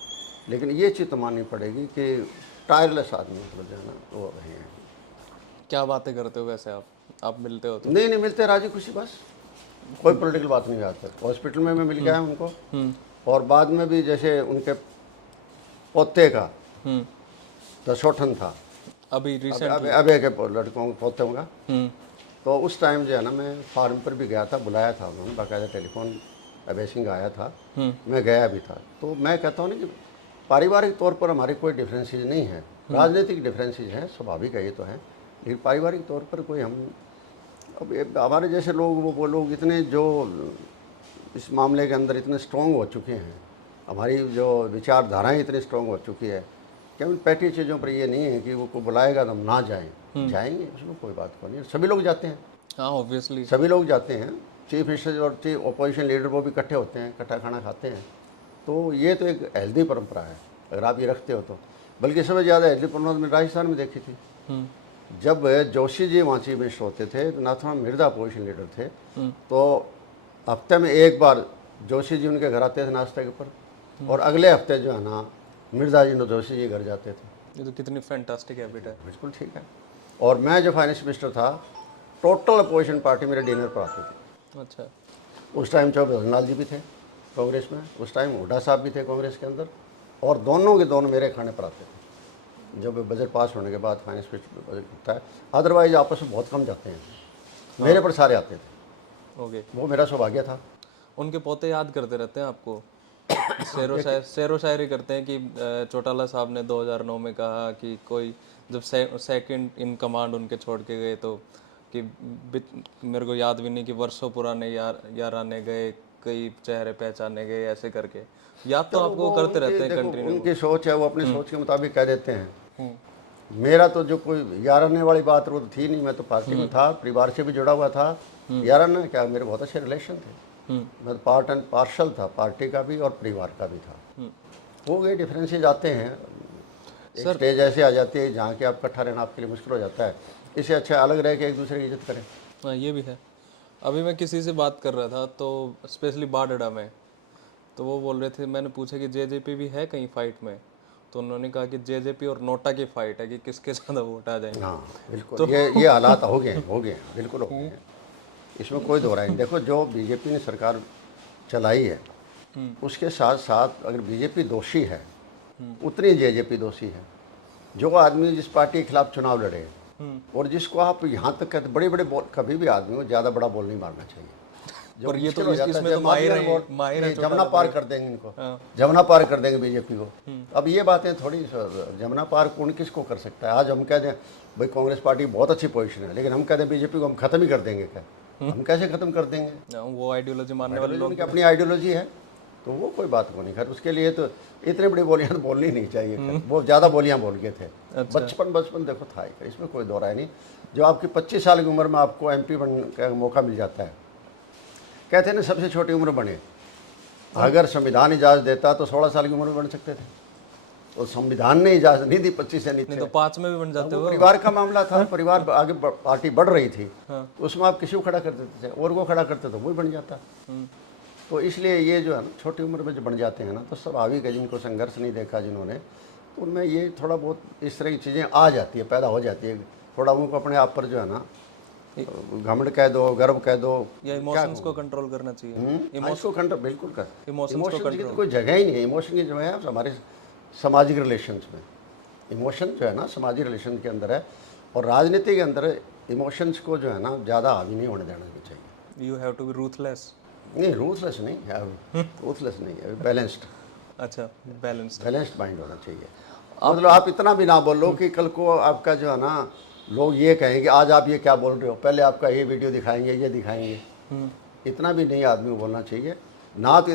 लेकिन ये चीज़ तो माननी पड़ेगी कि टायरलेस आदमी मतलब जो है ना वो रहे हैं। क्या बातें करते हो वैसे आप मिलते हो तो? नहीं मिलते, राजी खुशी, बस कोई पॉलिटिकल बात नहीं आती। हॉस्पिटल में मैं मिल गया उनको, और बाद में भी जैसे उनके पोते का दसोठन था, अभी रिसेंट अबे के लड़कों के पोतों का, तो उस टाइम जो है ना मैं फार्म पर भी गया था, बुलाया था उन्होंने, बाकायदा टेलीफोन अभय सिंह आया था, मैं गया भी था। तो मैं कहता हूँ ना कि पारिवारिक तौर पर हमारे कोई डिफरेंसेस नहीं है, राजनीतिक डिफरेंसेस हैं, स्वाभाविक है ये तो है, लेकिन पारिवारिक तौर पर कोई हम, अब हमारे जैसे लोग, वो लोग इतने जो इस मामले के अंदर इतने स्ट्रॉन्ग हो चुके हैं, हमारी जो विचारधाराएँ इतनी स्ट्रॉन्ग हो चुकी है कि हम पैटी चीज़ों पर ये नहीं है कि वो को बुलाएगा तो हम ना जाएँ, जाएंगे, उसमें कोई बात को नहीं। सभी लोग जाते हैं। हाँ, ऑब्वियसली सभी लोग जाते हैं, चीफ मिनिस्टर और चीफ अपोजिशन लीडर वो भी इकट्ठे होते हैं, इकट्ठा खाना खाते हैं। तो ये तो एक हेल्दी परंपरा है अगर आप ये रखते हो तो। बल्कि सबसे ज़्यादा हेल्दी परंपरा मैंने राजस्थान में देखी थी। जब जोशी जी वहाँ चीफ मिनिस्टर होते थे, तो नाथुराम मिर्जा अपोजिशन लीडर थे, तो हफ्ते में एक बार जोशी जी उनके घर आते थे नाश्ते के ऊपर, और अगले हफ्ते जो है ना मिर्जा जी ने जोशी जी घर जाते थे। ये तो कितनी फैंटास्टिक हैबिट है। बिल्कुल ठीक है। और मैं जब फाइनेंस मिनिस्टर था, टोटल अपोजिशन पार्टी मेरे डिनर पर आती थी। अच्छा, उस टाइम चौधरी धनलाल जी भी थे कांग्रेस में, उस टाइम हुड्डा साहब भी थे कांग्रेस के अंदर, और दोनों के दोनों मेरे खाने पर आते थे जब बजट पास होने के बाद, फाइनेंस मिनिस्टर बजट होता है। अदरवाइज आपस में बहुत कम जाते हैं, मेरे पर सारे आते थे। ओके, वो मेरा सौभाग्य था। उनके पोते याद करते रहते हैं आपको, शेरो शायरी करते हैं कि चौटाला साहब ने 2009 में कहा कि कोई जब सेकंड इन कमांड उनके छोड़ के गए तो कि मेरे को याद भी नहीं कि वर्षों पुराने याराने गए, कई चेहरे पहचाने गए, ऐसे करके याद तो आपको करते रहते हैं कंटिन्यू। उनकी सोच है, वो अपनी सोच के मुताबिक कह देते हैं। मेरा तो जो कोई याराने वाली बात वो तो थी नहीं, मैं तो पार्टी में था, परिवार से भी जुड़ा हुआ था। याराना क्या, मेरे बहुत अच्छे रिलेशन थे, मैं पार्ट एंड पार्शल था, पार्टी का भी और परिवार का भी था। हो गए डिफरेंसेज आते हैं, एक स्टेज ऐसे आ जाती है जहाँ के आप इकट्ठा रहना आपके लिए मुश्किल हो जाता है, इससे अच्छा अलग रह के एक दूसरे की इज्जत करें। हाँ, ये भी है। अभी मैं किसी से बात कर रहा था तो स्पेशली बाडड़ा में, तो वो बोल रहे थे, मैंने पूछा कि जेजेपी भी है कहीं फाइट में, तो उन्होंने कहा कि जेजेपी और नोटा की फाइट है कि किसके ज़्यादा वोट आ जाएंगे। हाँ बिल्कुल, तो ये हालात हो गए बिल्कुल हो गए हैं, इसमें कोई दो राय नहीं। देखो, जो बीजेपी ने सरकार चलाई है उसके साथ साथ अगर बीजेपी दोषी है उतनी जेजेपी दोषी है। जो आदमी जिस पार्टी के खिलाफ चुनाव लड़े और जिसको आप यहाँ तक कहते बड़े बोल, कभी भी आदमी को ज़्यादा बड़ा बोल नहीं मारना चाहिए। और ये तो इसमें तो माहिर है, जमुना पार कर देंगे इनको, जमुना पार कर देंगे बीजेपी को। अब ये बातें थोड़ी, जमुना पार कौन किसको कर सकता है। आज हम कह दें भाई कांग्रेस पार्टी बहुत अच्छी पोजीशन है, लेकिन हम कह दें बीजेपी को हम खत्म ही कर देंगे, क्या हम कैसे खत्म कर देंगे? वो आइडियोलॉजी मानने वाले लोग की अपनी आइडियोलॉजी है, तो वो कोई बात को नहीं। खैर उसके लिए तो इतनी बड़ी बोलियां तो बोलनी नहीं चाहिए। खैर वो ज़्यादा बोलियां बोल गए थे। बचपन देखो था ही, इसमें कोई दो राय नहीं। जब आपकी 25 साल की उम्र में आपको MP बनने का मौका मिल जाता है, कहते हैं ना सबसे छोटी उम्र बने। अगर संविधान इजाज़त देता तो 16 साल की उम्र में बन सकते थे, तो संविधान ने इजाज़त नहीं दी 25 से नीचे। नहीं तो 5 में भी बन जाते हो। परिवार का मामला था, परिवार आगे पार्टी बढ़ रही थी, तो उसमें आप किसी को खड़ा कर देते थे और वो खड़ा करते तो वो ही बन जाता। तो इसलिए ये जो है ना छोटी उम्र में जो बन जाते हैं ना, तो स्वाभाविक है, जिनको संघर्ष नहीं देखा जिन्होंने, तो उनमें ये थोड़ा बहुत इस तरह की चीज़ें आ जाती है, पैदा हो जाती है। थोड़ा उनको अपने आप पर जो है ना घमंड कह दो, गर्व कह दो, या इमोशंस को कंट्रोल करना चाहिए। इसको कंट्रोल बिल्कुल कर। इमोशंस को की तो कोई जगह ही नहीं है। इमोशन की जो है हमारे सामाजिक रिलेशंस में, इमोशन जो है ना सामाजिक रिलेशन के अंदर है, और राजनीति के अंदर इमोशंस को जो है ना ज़्यादा हावी नहीं होने देना चाहिए। You have to be ruthless. नहीं, रूथलेस नहीं है, रूथलेस नहीं है, बैलेंस्ड। अच्छा, बैलेंस्ड माइंड होना चाहिए। मतलब आप इतना भी ना बोलो कि कल को आपका जो है ना लोग ये कहेंगे आज आप ये क्या बोल रहे हो, पहले आपका ये वीडियो दिखाएंगे, ये दिखाएंगे। इतना भी नहीं आदमी को बोलना चाहिए। ना तो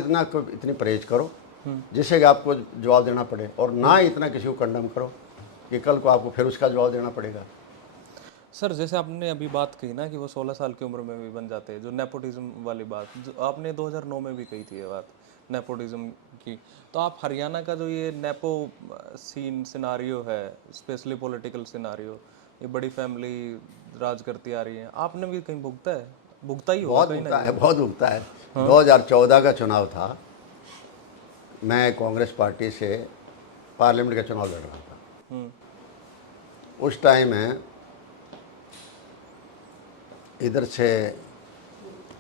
इतनी परहेज करो जिससे कि आपको जवाब देना पड़े, और ना इतना किसी को कंडम करो कि कल को आपको फिर उसका जवाब देना पड़ेगा। सर जैसे आपने अभी बात कही ना कि वो 16 साल की उम्र में भी बन जाते हैं, जो नेपोटिज्म वाली बात जो आपने 2009 में भी कही थी ये बात नेपोटिज्म की, तो आप हरियाणा का जो ये नेपो सीन सिनारियो है, स्पेशली पॉलिटिकल सिनारियो, ये बड़ी फैमिली राज करती आ रही है, आपने भी कहीं भुगता ही होगा कहीं ना कहीं। बहुत भुगता है। 2014 का चुनाव था, मैं कांग्रेस पार्टी से पार्लियामेंट का चुनाव लड़ रहा था। उस टाइम में इधर से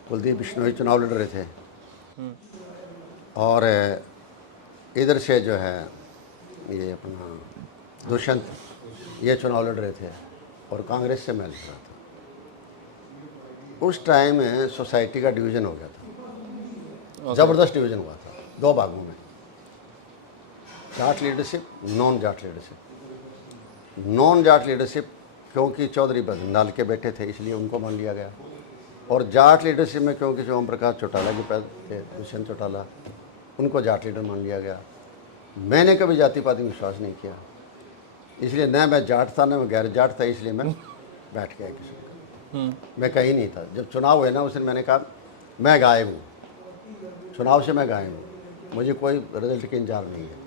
कुलदीप बिश्नोई चुनाव लड़ रहे थे, और इधर से जो है ये अपना दुष्यंत ये चुनाव लड़ रहे थे, और कांग्रेस से मैं लड़ रहा था। उस टाइम में सोसाइटी का डिवीज़न हो गया था, ज़बरदस्त डिवीज़न हुआ था 2 भागों में, Jat leadership, non Jat leadership. Non Jat leadership क्योंकि चौधरी बदनलाल के बेटे थे इसलिए उनको मान लिया गया, और जाट लीडरशिप में क्योंकि जो ओम प्रकाश चौटाला के पैदा थे, दुष्यंत चौटाला, उनको जाट लीडर मान लिया गया। मैंने कभी जाति पाति में विश्वास नहीं किया, इसलिए न मैं जाट था न मैं गैर जाट था, इसलिए मैं बैठ गया किसी का। मैं कहीं नहीं था। जब चुनाव हुए ना उस दिन मैंने कहा मैं गायब हूँ, चुनाव से मैं गायब हूँ, मुझे कोई रिजल्ट का इंतजार नहीं है।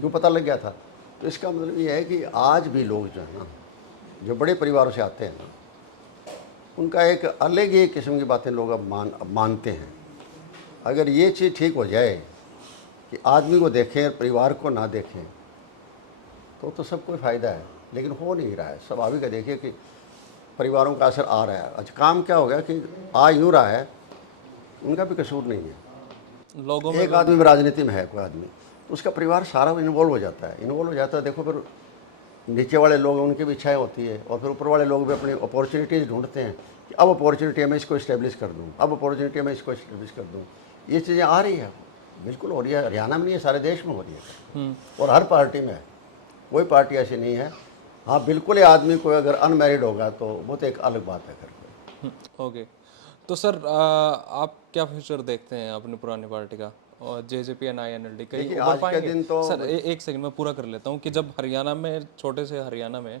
क्यों पता लग गया था। तो इसका मतलब ये है कि आज भी लोग जो है ना जो बड़े परिवारों से आते हैं ना, उनका एक अलग ही किस्म की बातें लोग अब मानते हैं। अगर ये चीज़ ठीक हो जाए कि आदमी को देखें परिवार को ना देखें तो सब कोई फ़ायदा है, लेकिन हो नहीं रहा है। स्वाभाविक है, देखिए कि परिवारों का असर आ रहा है। अच्छा काम क्या हो गया कि आ यूँ रहा है, उनका भी कसूर नहीं है। लोगों एक आदमी भी राजनीति में है, कोई आदमी, तो उसका परिवार सारा इन्वॉल्व हो जाता है। देखो फिर नीचे वाले लोग उनकी भी इच्छाएँ होती है, और फिर ऊपर वाले लोग भी अपनी अपॉर्चुनिटीज़ ढूंढते हैं कि अब अपॉर्चुनिटी मैं इसको इस्टेब्लिश कर दूँ, अब अपॉर्चुनिटी मैं इसको इस्टेब्लिश कर दूँ। ये चीज़ें आ रही है, बिल्कुल हो रही है। हरियाणा में नहीं है, सारे देश में हो रही है, और हर पार्टी में है, कोई पार्टी ऐसी नहीं है। हाँ बिल्कुल, ये आदमी कोई अगर अनमैरिड होगा तो वो तो एक अलग बात है फिर। ओके, तो सर आप क्या फ्यूचर देखते हैं अपनी पुरानी पार्टी का और जेजेपी एंड INLD कहीं उभर आज के पाएंगे? दिन तो सर एक सेकंड में पूरा कर लेता हूँ कि जब हरियाणा में, छोटे से हरियाणा में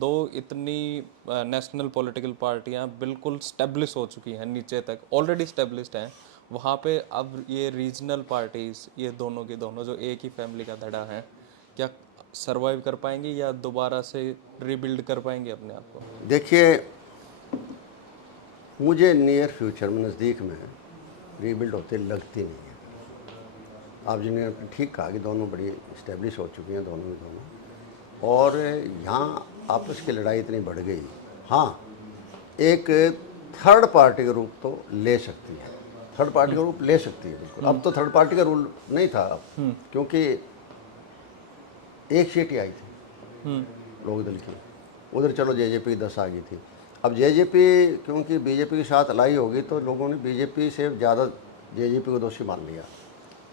2 इतनी नेशनल पॉलिटिकल पार्टियां बिल्कुल स्टेब्लिश हो चुकी हैं, नीचे तक ऑलरेडी स्टेब्लिश्ड हैं, वहाँ पे अब ये रीजनल पार्टीज, ये दोनों की दोनों जो एक ही फैमिली का धड़ा है, क्या सरवाइव कर पाएंगे या दोबारा से रीबिल्ड कर पाएंगे अपने आप को? देखिए, मुझे नियर फ्यूचर में, नज़दीक में रीबिल्ड होते लगती नहीं है। आप जिन्हें ठीक कहा कि दोनों बड़ी इस्टेब्लिश हो चुकी हैं, दोनों, और यहाँ आपस की लड़ाई इतनी बढ़ गई। हाँ, एक थर्ड पार्टी का रूप तो ले सकती है, थर्ड पार्टी का रूप ले सकती है बिल्कुल। अब तो थर्ड पार्टी का रूल नहीं था अब, क्योंकि एक सीट ही आई थी लोक दल की, उधर चलो जेजेपी 10 आ गई थी। अब जेजेपी क्योंकि बीजेपी के साथ अलाई होगी तो लोगों ने बीजेपी से ज़्यादा जेजेपी को दोषी मान लिया,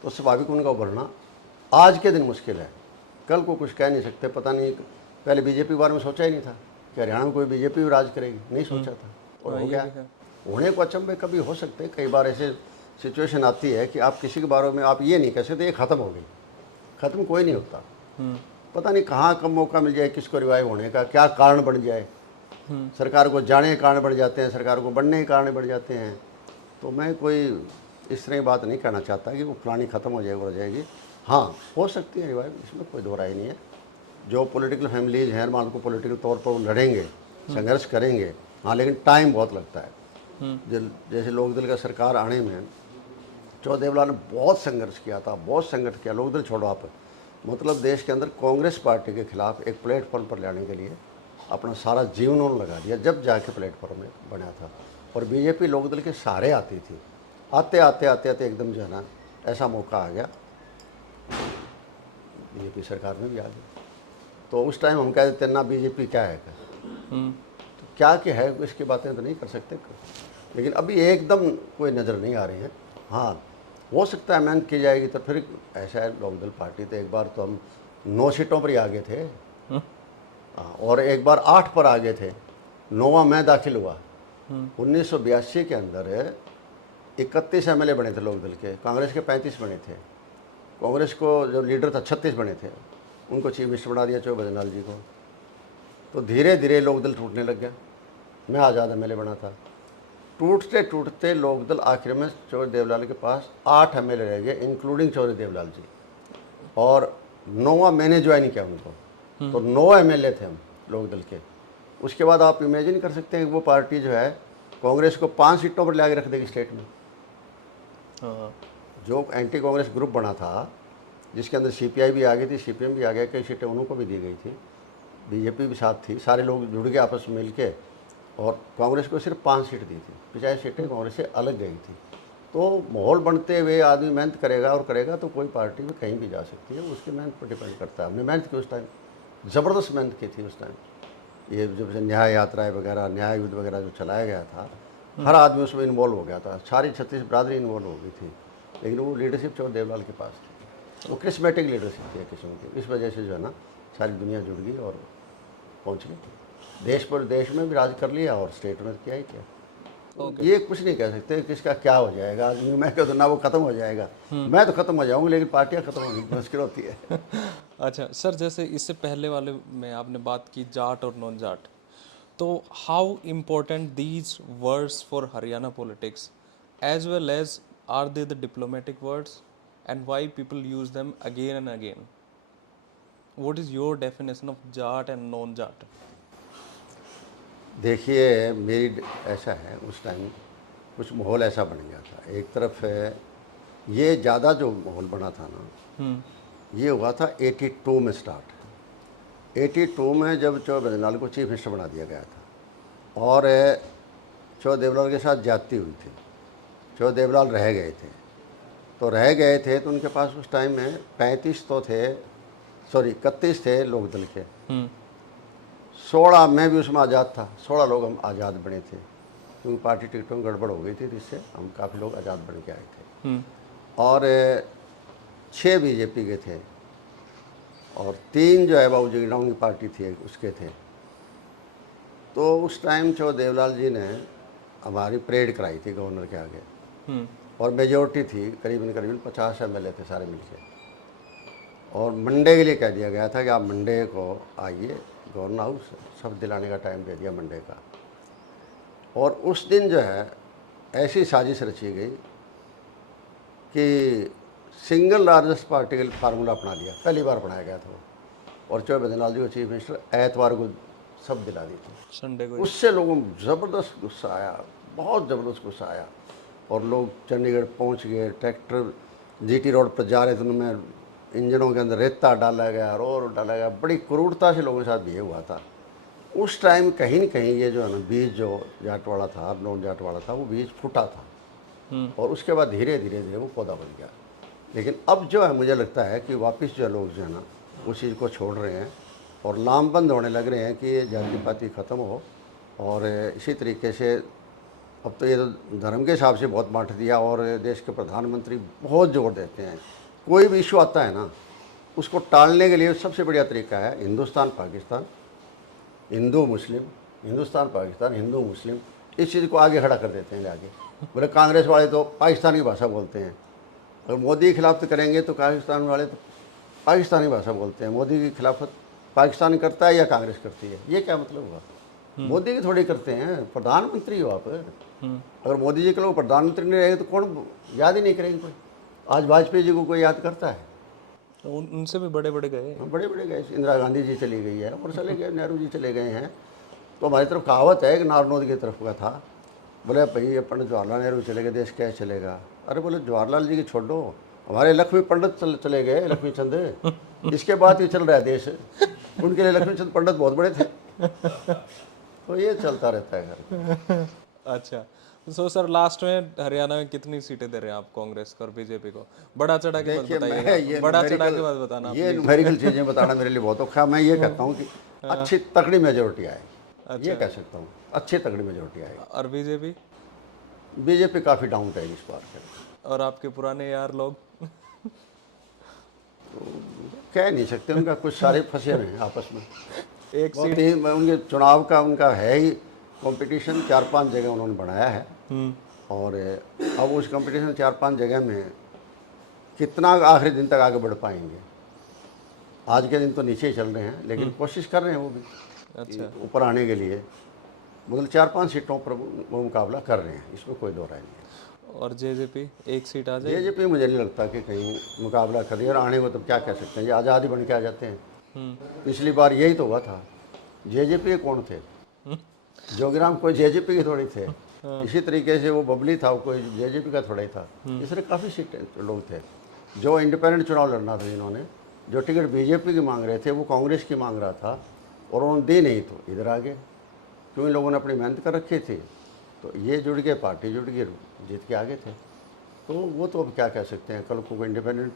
तो स्वाभाविक उनका उभरना आज के दिन मुश्किल है। कल को कुछ कह नहीं सकते, पता नहीं, पहले बीजेपी के बारे में सोचा ही नहीं था कि हरियाणा में कोई बीजेपी राज करेगी, नहीं सोचा था, और हो गया। होने को अचंभे कभी हो सकते हैं, कई बार ऐसे सिचुएशन आती है कि आप किसी के बारे में आप ये नहीं कह सकते ये ख़त्म हो गई, ख़त्म कोई नहीं होता। पता नहीं कहाँ कब मौका मिल जाए किसको रिवाइव होने का, क्या कारण बन जाए। सरकार को जाने के कारण बढ़ जाते हैं, सरकार को बढ़ने के कारण बढ़ जाते हैं। तो मैं कोई इस तरह की बात नहीं कहना चाहता कि वो पुरानी ख़त्म हो जाएगी। हाँ, हो सकती है रिवाइव, इसमें कोई दो राय नहीं है। जो पॉलिटिकल फैमिलीज हैं मान को पॉलिटिकल तौर पर वो लड़ेंगे, संघर्ष करेंगे, हाँ, लेकिन टाइम बहुत लगता है। जैसे लोकदल का सरकार आने में चौधरी देवलाल ने बहुत संघर्ष किया था, बहुत संघर्ष किया। लोकदल छोड़ो आप, मतलब देश के अंदर कांग्रेस पार्टी के खिलाफ एक प्लेटफॉर्म पर लाने के लिए अपना सारा जीवन उन्होंने लगा दिया, जब जाके प्लेटफॉर्म में बना था। और बीजेपी लोकदल के सहारे आती थी, आते आते आते आते एकदम जो है ना ऐसा मौका आ गया, बीजेपी सरकार में भी आ गई। तो उस टाइम हम कह देते ना बीजेपी क्या है, तो क्या क्या है इसकी बातें तो नहीं कर सकते, लेकिन अभी एकदम कोई नज़र नहीं आ रही है। हाँ, हो सकता है मेहनत की जाएगी तो फिर ऐसा है। लोकदल पार्टी तो एक बार तो हम 9 सीटों पर ही आगे थे, और एक बार 8 पर आगे थे। 9वां मैं दाखिल हुआ। 1982 के अंदर 31 MLA बने थे लोकदल के, कांग्रेस के 35 बने थे। कांग्रेस को जो लीडर था 36 बने थे, उनको चीफ मिनिस्टर बना दिया चौधरी भजनलाल जी को। तो धीरे धीरे लोकदल टूटने लग गया। मैं आज़ाद MLA बना था। टूटते टूटते लोकदल आखिर में चौधरी देवलाल के पास 8 MLA रह गए, इंक्लूडिंग चौधरी देवलाल जी, और 9वां मैंने ज्वाइन किया उनको। तो 9 MLA थे हम लोकदल के। उसके बाद आप इमेजिन कर सकते हैं कि वो पार्टी जो है कांग्रेस को 5 सीटों पर ला के रख देगी स्टेट में। जो एंटी कांग्रेस ग्रुप बना था, जिसके अंदर CPI भी आ गई थी, CPM भी आ गया, कई सीटें उनको भी दी गई थी, बीजेपी भी साथ थी, सारे लोग जुड़ के आपस में मिल के, और कांग्रेस को सिर्फ 5 सीट दी थी, 50 सीटें कांग्रेस से अलग गई थी। तो माहौल बनते हुए आदमी मेहनत करेगा और करेगा तो कोई पार्टी में कहीं भी जा सकती है, उसकी मेहनत पर डिपेंड करता है। हमने मेहनत की उस टाइम, ज़बरदस्त मेहनत की थी उस टाइम। ये जब से न्याय यात्राएं वगैरह, न्याय युद्ध वगैरह जो चलाया गया था, हर आदमी उसमें इन्वॉल्व हो गया था, सारी 36 बरादरी इन्वॉल्व हो गई थी। लेकिन वो लीडरशिप चौधरी देवलाल के पास थी, वो क्रिस्मेटिक लीडरशिप थी किस्म की। इस वजह से जो है ना सारी दुनिया जुड़ गई और पहुँच गई। देश पर देश में भी राज कर लिया और स्टेट में किया ही किया। ये कुछ नहीं कह सकते किसका क्या हो जाएगा। आदमी मैं कहता ना वो ख़त्म हो जाएगा, मैं तो ख़त्म हो जाऊँगा, लेकिन पार्टियाँ ख़त्म होने की मुश्किल होती है। अच्छा सर, जैसे इससे पहले वाले में आपने बात की जाट और नॉन जाट, तो how important these words for Haryana politics as well as are they the diplomatic words and why people use them again and again? What is your definition of Jat and non Jat? देखिए मेरी ऐसा है, उस टाइम कुछ माहौल ऐसा बन गया था। एक तरफ ये ज़्यादा जो माहौल बना था ना, ये हुआ था 82 में स्टार्ट। 82 में जब चौधरी भजनलाल को चीफ मिनिस्टर बना दिया गया था, और चौधरी देवलाल के साथ ज्यादती हुई थी। चौधरी देवलाल रह गए थे, तो उनके पास उस टाइम में 35 तो थे, सॉरी 31 थे लोकदल के। 16 मैं भी उसमें आज़ाद था, 16 लोग हम आज़ाद बने थे, क्योंकि पार्टी टिकटों में गड़बड़ हो गई थी, जिससे हम काफ़ी लोग आज़ाद बन के आए थे। और 6 बीजेपी के थे, और 3 जो है बाबू जगीराम की पार्टी थी उसके थे। तो उस टाइम चौधरी देवलाल जी ने हमारी परेड कराई थी गवर्नर के आगे, और मेजोरिटी थी, करीबन 50 MLA थे सारे मिलके। और मंडे के लिए कह दिया गया था कि आप मंडे को आइए गवर्नर हाउस, शपथ दिलाने का टाइम दे दिया मंडे का। और उस दिन जो है ऐसी साजिश रची गई कि सिंगल लार्जेस्ट पार्टी का फार्मूला अपना लिया, पहली बार बनाया गया था वो, और चौधरी भजनलाल जी को चीफ मिनिस्टर एतवार को सब दिला दी थी, संडे को। उससे लोगों में ज़बरदस्त गुस्सा आया, बहुत ज़बरदस्त गुस्सा आया, और लोग चंडीगढ़ पहुंच गए। ट्रैक्टर GT रोड पर जा रहे थे, उनमें इंजनों के अंदर रेता डाला गया, और डाला गया, बड़ी क्रूरता से लोगों के साथ बिहेव हुआ था। उस टाइम कहीं न कहीं ये जो है ना बीज जो जाट वाला था, नॉन जाट वाला था, वो बीज फूटा था, और उसके बाद धीरे धीरे वो पौधा बन गया। लेकिन अब जो है मुझे लगता है कि वापस जो लोग जो है ना उस चीज़ को छोड़ रहे हैं, और लामबंद होने लग रहे हैं कि ये जाति पाति ख़त्म हो। और इसी तरीके से अब तो ये तो धर्म के हिसाब से बहुत बांट दिया, और देश के प्रधानमंत्री बहुत जोर देते हैं, कोई भी इशू आता है ना उसको टालने के लिए सबसे बढ़िया तरीका है हिंदुस्तान पाकिस्तान, हिंदू मुस्लिम, हिंदुस्तान पाकिस्तान, हिंदू मुस्लिम, इस चीज़ को आगे खड़ा कर देते हैं आगे। बोले कांग्रेस वाले तो पाकिस्तान की भाषा बोलते हैं, अगर मोदी के खिलाफ तो करेंगे तो पाकिस्तान वाले तो पाकिस्तानी भाषा बोलते हैं। मोदी की खिलाफत पाकिस्तान करता है या कांग्रेस करती है, ये क्या मतलब हुआ? मोदी की थोड़ी करते हैं, प्रधानमंत्री हो आप। अगर मोदी जी के लोग प्रधानमंत्री नहीं रहेंगे तो कौन याद ही नहीं करेंगे कोई। आज वाजपेयी जी को कोई याद करता है? तो उनसे भी बड़े बड़े गए। बड़े बड़े गए, इंदिरा गांधी जी चली गई है और चले गए, नेहरू जी चले गए हैं। तो हमारी तरफ कहावत है कि नारनौद की तरफ का था, बोले भाई अपन जवाहरलाल नेहरू चले गए, देश कैसे चलेगा? अरे बोले जवाहरलाल जी की छोड़ो, हमारे लक्ष्मी पंडित चले गए, लक्ष्मी चंद, इसके बाद ही चल रहा है देश। उनके लिए लक्ष्मी चंद पंडित बहुत बड़े थे। तो ये चलता रहता है घर। अच्छा, सो सर लास्ट में हरियाणा में कितनी सीटें दे रहे हैं आप कांग्रेस को और बीजेपी को? बड़ा चढ़ा के मत देखिए, मैं बताइएगा, बड़ा चढ़ा के मत बताना। ये न्यूमेरिकल चीज़ें बताना मेरे लिए बहुत औखा। मैं ये कहता हूँ कि अच्छी तगड़ी मेजोरिटी आए, ये कह सकता हूँ, अच्छी तगड़ी मेजोरिटी आए। और बीजेपी? बीजेपी काफ़ी डाउन रहेगी इस बार। और आपके पुराने यार लोग? कह नहीं सकते, उनका कुछ सारे फंसे हुए हैं आपस में। एक बहुत ही उनके चुनाव का उनका है ही कंपटीशन, 4-5 जगह उन्होंने बनाया है। और अब उस कंपटीशन 4-5 जगह में कितना आखिरी दिन तक आगे बढ़ पाएंगे। आज के दिन तो नीचे ही चल रहे हैं, लेकिन कोशिश कर रहे हैं वो भी। अच्छा, ऊपर आने के लिए मतलब 4-5 सीटों पर वो मुकाबला कर रहे हैं, इसमें कोई दो राय नहीं है। और जेजेपी एक सीट आ जाए? जेजेपी मुझे नहीं लगता कि कहीं मुकाबला कर रही है, और आने को तो क्या कह सकते हैं, ये आज़ादी बन के आ जाते हैं। पिछली बार यही तो हुआ था। जेजेपी के कौन थे? जोगीराम कोई जेजेपी के थोड़ी थे। इसी तरीके से वो बबली था, वो कोई जेजेपी का थोड़ा ही था। इसलिए काफ़ी सीटें लोग थे जो इंडिपेंडेंट चुनाव लड़ना था, जिन्होंने जो टिकट बीजेपी की मांग रहे थे वो कांग्रेस की मांग रहा था, और उन्होंने दी नहीं तो इधर आ गए, क्योंकि लोगों ने अपनी मेहनत कर रखी थी। तो ये जुड़ गए, पार्टी जुड़ गई, जीत के आगे थे। तो वो तो अब क्या कह सकते हैं, कल को कोई इंडिपेंडेंट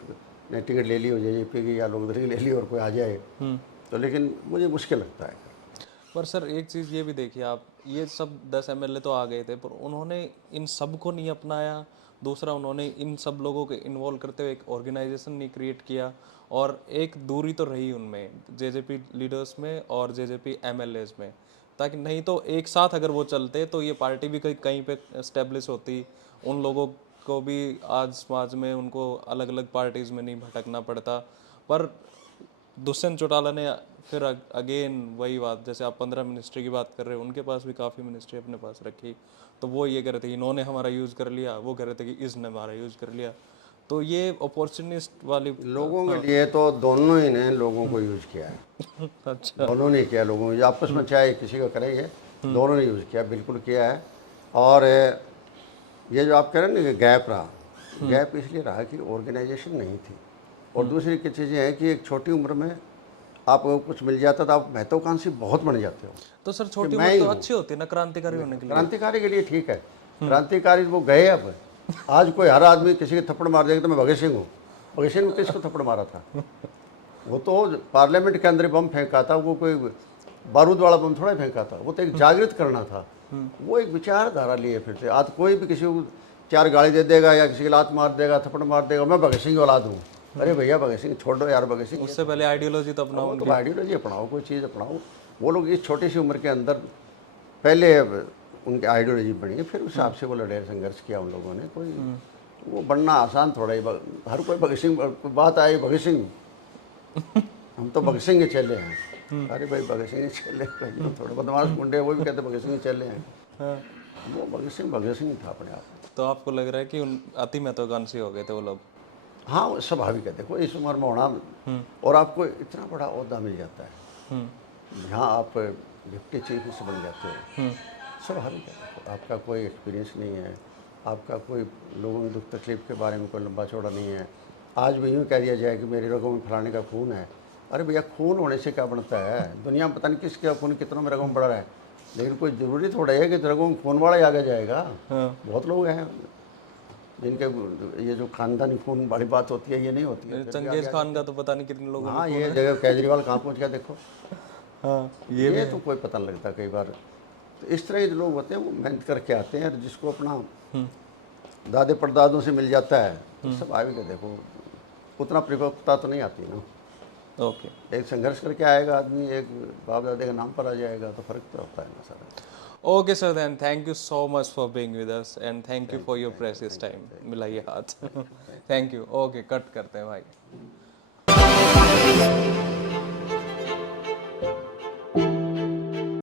ने टिकट ले ली हो जेजेपी की या लोग की ले ली और कोई आ जाए तो, लेकिन मुझे मुश्किल लगता है। पर सर एक चीज़ ये भी देखिए आप, ये सब 10 एमएलए तो आ गए थे, पर उन्होंने इन सब को नहीं अपनाया। दूसरा, उन्होंने इन सब लोगों को इन्वॉल्व करते हुए एक ऑर्गेनाइजेशन नहीं क्रिएट किया, और एक दूरी तो रही उनमें जेजेपी लीडर्स में और जेजेपी एमएलएज में, ताकि नहीं तो एक साथ अगर वो चलते तो ये पार्टी भी कहीं पे एस्टेब्लिश होती। उन लोगों को भी आज समाज में उनको अलग अलग पार्टीज़ में नहीं भटकना पड़ता। पर दुष्यंत चौटाला ने फिर अगेन वही बात, जैसे आप 15 मिनिस्ट्री की बात कर रहे हो, उनके पास भी काफ़ी मिनिस्ट्री अपने पास रखी, तो वो ये कह रहे थे इन्होंने हमारा यूज़ कर लिया, वो कह रहे थे कि इसने हमारा यूज़ कर लिया। तो ये अपॉर्चुनिस्ट वाली लोगों के लिए तो दोनों ही ने लोगों को यूज़ किया है। अच्छा, दोनों ने किया, लोगों ने आपस में चाहे किसी का करे, ये दोनों ने यूज़ किया, बिल्कुल किया है। और ये जो आप कह रहे हैं ना कि गैप रहा, गैप इसलिए रहा कि ऑर्गेनाइजेशन नहीं थी, और दूसरी की चीज़ें हैं कि एक छोटी उम्र में आपको कुछ मिल जाता तो आप महत्वाकांक्षी बहुत बन जाते हो। तो सर छोटी उम्र तो अच्छी होती है ना क्रांतिकारी होने के लिए? क्रांतिकारी के लिए ठीक है, क्रांतिकारी वो गए। अब आज कोई हर आदमी किसी के थप्पड़ मार देगा तो मैं भगत सिंह हूँ। भगत सिंह ने किसको थप्पड़ मारा था? वो तो पार्लियामेंट के अंदर बम फेंका था, वो कोई बारूद वाला बम थोड़ा फेंका था, वो तो एक जागृत करना था। वो एक विचारधारा लिए फिर से। आज कोई भी किसी को 4 गाली दे देगा या किसी की लात मार देगा, थप्पड़ मार देगा, मैं भगत सिंह औलाद हूँ। अरे भैया भगत सिंह छोड़ दो यार, भगत सिंह उससे पहले आइडियोलॉजी तो अपनाओ, तो आइडियोलॉजी अपनाओ, कोई चीज़ अपनाओ। वो लोग इस छोटी सी उम्र के अंदर पहले उनकी आइडियोलॉजी बनी, फिर उस हिसाब से वो लड़े, संघर्ष किया उन लोगों ने। कोई वो बनना आसान थोड़ा ही, हर कोई भगत सिंह बात आई, भगत सिंह हम तो भगत सिंह के चेले हैं। अरे भाई भगत सिंह के चेले, थोड़े बदमाश मुंडे वो भी कहते भगत सिंह के चेले हैं। वो भगत सिंह था अपने आप। तो आपको लग रहा है कि अति महत्वाकांक्षी हो गए थे वो लोग? हाँ, वो स्वाभाविक है। देखो इस उम्र में होना, और आपको इतना बड़ा ओहदा मिल जाता है, जहाँ आप डिप्टी चीफ मिनिस्टर बन जाते हो, स्वाभाविक है। देखो आपका कोई एक्सपीरियंस नहीं है, आपका कोई लोगों की दुख तकलीफ के बारे में कोई लंबा चौड़ा नहीं है। आज भी यूँ कह दिया जाए कि मेरी रगों में फलाने का खून है। अरे भैया खून होने से क्या बनता है? दुनिया में पता नहीं किसका खून कितनों में रगों में बढ़ रहा है, लेकिन कोई ज़रूरी थोड़ा है कि रगों में खून वाला ही आगे जाएगा। बहुत लोग हैं जिनके ये जो खानदानी खून वाली बात होती है, ये नहीं होती है। चंगेज खान का तो पता नहीं कितने लोगों हाँ, ये जगह केजरीवाल कहाँ पहुँच गया देखो। हाँ, ये तो कोई पता नहीं लगता कई बार। तो इस तरह के जो लोग होते हैं वो मेहनत करके आते हैं, जिसको अपना दादे परदादों से मिल जाता है तो स्वाभाविक है। देखो उतना परिपक्वता तो नहीं आती ना। ओके। एक संघर्ष करके आएगा आदमी, एक बाप दादे के नाम पर आ जाएगा तो फर्क तो होता है ना सारा। Okay sir, then thank you so much for being with us and thank you for your precious time. मिलाइए हाथ। Thank you. ओके, कट करते हैं भाई।